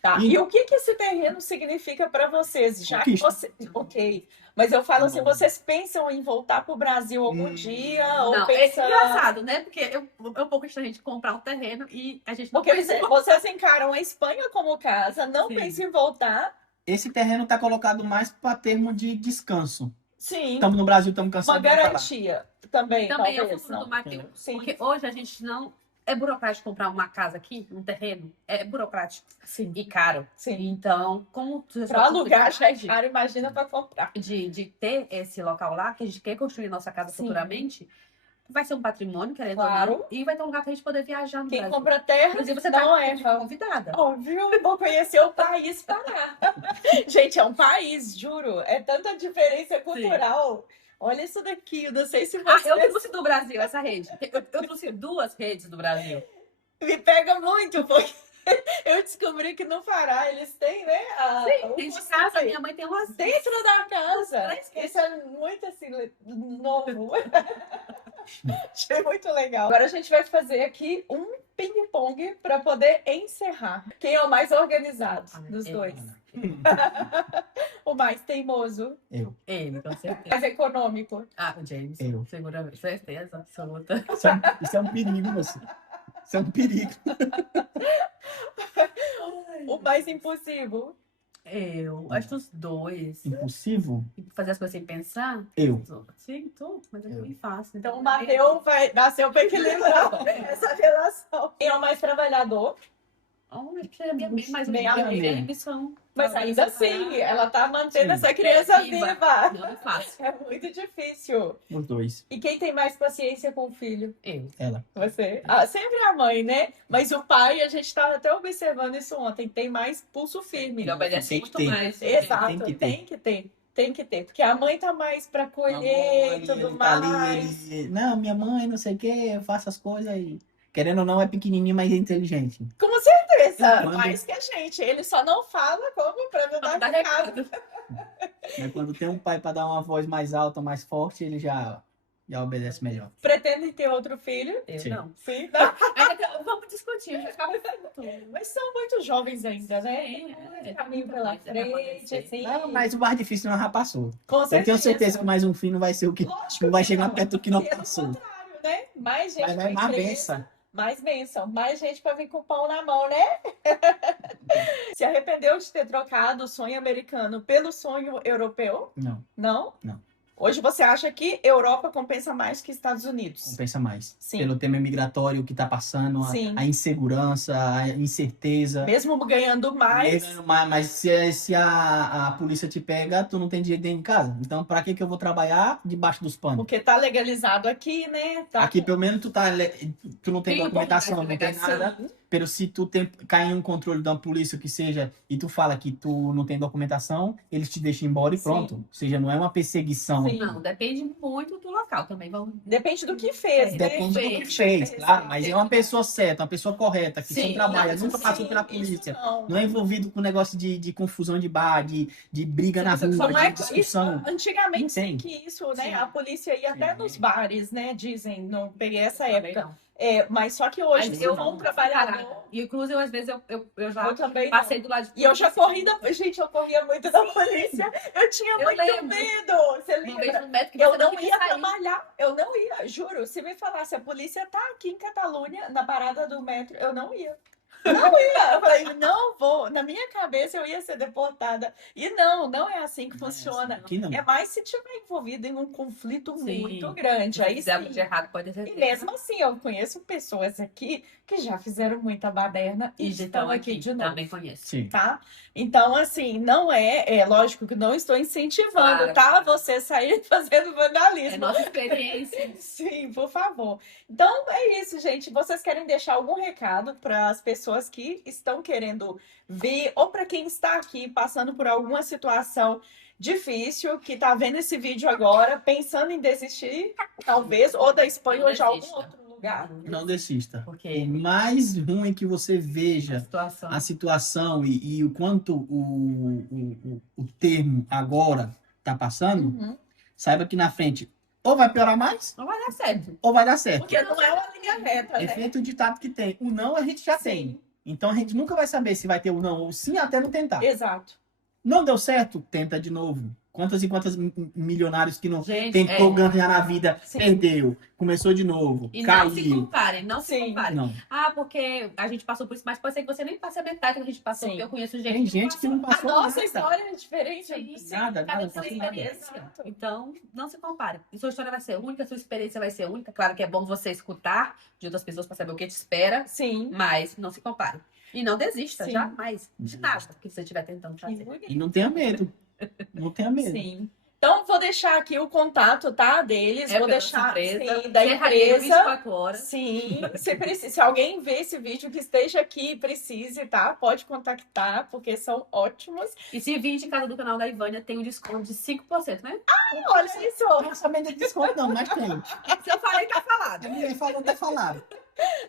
Tá. E o que que esse terreno significa para vocês? Já que você... Ok. Mas eu falo assim, vocês pensam em voltar para o Brasil algum dia? Ou Não, pensa... é engraçado, né? Porque é um pouco estranho a gente comprar um terreno e a gente não Porque pensa em vocês encaram a Espanha como casa, não Sim. pensam em voltar. Esse terreno tá colocado mais para termo de descanso. Sim. Estamos no Brasil, estamos Uma cansados de voltar lá. garantia também, Também é o talvez. futuro Não. do Matheus. Sim. Porque hoje a gente não... É burocrático comprar uma casa aqui, um terreno. É burocrático Sim. e caro. Sim. Então, como... Para alugar já é caro, imagina para comprar. De ter esse local lá, que a gente quer construir nossa casa Sim. futuramente, vai ser um patrimônio, querendo Claro. ou não, e vai ter um lugar pra gente poder viajar no Quem Brasil. compra terra Inclusive, você não tá erra. convidada. Óbvio, vou conhecer o país Pará. Gente, é um país, juro. É tanta diferença cultural. Olha isso daqui, eu não sei se Eu vocês... trouxe do Brasil essa rede. Eu trouxe 2 redes do Brasil. Me pega muito, porque eu descobri que no Pará eles têm, né? Sim, tem de casa, minha mãe tem umas... Dentro da casa. 3 redes. Isso é muito assim, novo. Achei muito legal. Agora a gente vai fazer aqui um ping-pong para poder encerrar. Quem é o mais organizado dos dois? O mais teimoso? Ele, com certeza. Mais econômico? O James. Eu. Seguramente. Certeza absoluta. Isso é um perigo, você. Isso é um perigo. O mais impulsivo. Eu acho que os dois. Impulsivo? Fazer as coisas sem pensar. Eu. Sim, tu, mas é Eu. bem fácil. Então o Mateus nasceu para equilibrar essa relação. Quem é o mais trabalhador? Acho que é bem mais Bem amigos são. Mas ainda assim, ela tá mantendo Sim. essa criança Viva. viva. Não é fácil. É muito difícil. Os dois. E quem tem mais paciência com o filho? Eu. Ela. Você. Ah, sempre a mãe, né? Mas o pai, a gente estava até observando isso ontem, tem mais pulso firme. Ele obedece Tem que muito ter. mais. Exato, Tem que ter. tem que ter. Tem que ter. Porque a mãe tá mais pra colher e tudo ele tá mais. ali, ele, não, minha mãe, não sei o quê, eu faço as coisas aí. Querendo ou não, é pequenininho, mas é inteligente. Com certeza, Quando- mais que a gente. Ele só não fala como pra não dar Dá recado. recado. Mas quando tem um pai pra dar uma voz mais alta, mais forte, ele já obedece melhor. Pretendem ter outro filho? Eu Sim. não. Sim, não. Vamos discutir. Eu já acabo falando. Mas são muito jovens ainda, né? Sim, Tem caminho pela frente, assim. Não, mas o mais difícil nós já passou. Com Eu tenho certeza que mais um filho não vai ser o que Lógico não vai que chegar não. perto do que não Pelo passou. contrário, né? Mais gente Mas vai pra mais empresa, benção. mais bênção, mais gente pra vir com o pão na mão, né? Se arrependeu de ter trocado o sonho americano pelo sonho europeu? Não, Não? Não. Hoje você acha que Europa compensa mais que Estados Unidos? compensa mais. Sim. Pelo tema migratório que tá passando, Sim. a insegurança, a incerteza. Mesmo ganhando mais, Mas se a polícia te pega, tu não tem direito dentro de casa. Então, pra que eu vou trabalhar debaixo dos panos? porque tá legalizado aqui, né? Tá Aqui, pelo menos, tu não tem Tem documentação, não tem documentação. nada. Pero se tu cai em um controle da polícia, que seja, e tu fala que tu não tem documentação, eles te deixam embora e Sim. pronto. Ou seja, não é uma perseguição. Sim. Não, depende muito do local também. Vamos... Depende do que fez, né? Depende do que Fez. fez, claro. Mas é uma pessoa certa, uma pessoa correta, que Sim, só trabalha, não, nunca sim, passou pela Isso polícia. não. Não é envolvido com negócio de confusão de bar, de briga na Só rua, Não é- de discussão. isso, antigamente Não tem. sim que isso, né? Sim. A polícia ia até Sim. nos bares, né? Dizem, não peguei essa Também época. não. Mas só que hoje, Mas se eu for um não trabalhador, E inclusive, às vezes, eu já eu também passei não. do lado de E eu já corri da... Gente, eu corria muito da polícia. Eu tinha Eu muito lembro. medo. Você Uma lembra? vez no médico que Eu você não queria ia sair. trabalhar, eu não ia, juro. Se me falasse, a polícia tá aqui em Catalunha, na parada do metro, eu não ia. Não ia. Eu falei, não vou. Na minha cabeça eu ia ser deportada. E não é assim que funciona. Aqui não. É mais se tiver envolvido em um conflito Sim. muito grande. Se Aí fizer algo sim. de errado, pode ter E certeza. mesmo assim, eu conheço pessoas aqui que já fizeram muita baderna e já estão aqui de novo. Também conheço. Sim. Tá? Então, assim, não é lógico que não estou incentivando, Claro. tá? Você sair fazendo vandalismo. É nossa experiência. Sim, por favor. Então é isso, gente. Vocês querem deixar algum recado para as pessoas que estão querendo ver, ou para quem está aqui passando por alguma situação difícil, que está vendo esse vídeo agora, pensando em desistir, talvez, ou da Espanha ou de algum desista. outro lugar? Não desista. Porque Por mais ruim que você a veja situação... a situação e o quanto o termo agora tá passando, Uhum. saiba que na frente ou vai piorar mais Não vai dar certo. ou vai dar certo. Porque não é uma linha reta, né? Efeito ditado que tem. O não a gente já tem. Sim, Então a gente nunca vai saber se vai ter o não ou sim até não tentar. exato. Não deu certo? Tenta de novo. Quantas e quantas milionários que não Gente, tentou ganhar na vida, Sim. perdeu, começou de novo, E não se caiu. comparem, não se Sim. comparem. Não. Ah, porque a gente passou por isso, mas pode ser que você nem passe a metade do que a gente passou. Sim. Porque eu conheço Tem gente gente que não A passou nossa nada. história é diferente. Sim, Sim, nada, cada nada, sua passou nada. experiência. Exato. Então, não se compare. E sua história vai ser única, sua experiência vai ser única. Claro que é bom você escutar de outras pessoas para saber o que te espera, Sim. mas não se compare. E não desista, Sim. jamais, de nada que você estiver tentando Que fazer. bonito. E não tenha medo. Não tenha medo. Sim. Então, vou deixar aqui o contato, tá? Deles. É vou pela deixar empresa, sim, da Serralheiro, empresa. 24 horas. Sim. Se alguém ver esse vídeo que esteja aqui e precise, tá? Pode contactar, porque são ótimos. E se vir de casa do canal da Ivânia, tem um desconto de 5%, né? Olha isso. Não tô sabendo de desconto, não, mas tem. Se eu falei, tá falado. Ninguém falou, tá falado.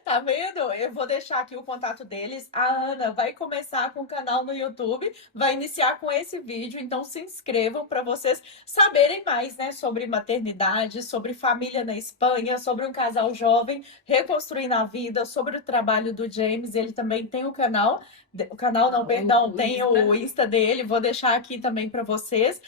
Tá vendo? Eu vou deixar aqui o contato deles. A Ana vai começar com o canal no YouTube, vai iniciar com esse vídeo, então se inscrevam para vocês saberem mais, né, sobre maternidade, sobre família na Espanha, sobre um casal jovem reconstruindo a vida, sobre o trabalho do James. Ele também tem o canal não, perdão, tem o Insta dele. Vou deixar aqui também para vocês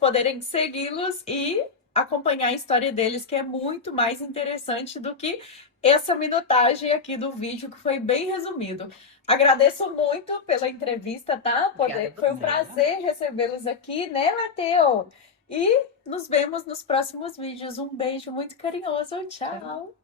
poderem segui-los e acompanhar a história deles, que é muito mais interessante do que essa minutagem aqui do vídeo, que foi bem resumido. Agradeço muito pela entrevista, tá? Obrigada, Foi um prazer recebê-los aqui, né, Matheus? E nos vemos nos próximos vídeos. Um beijo muito carinhoso. Tchau.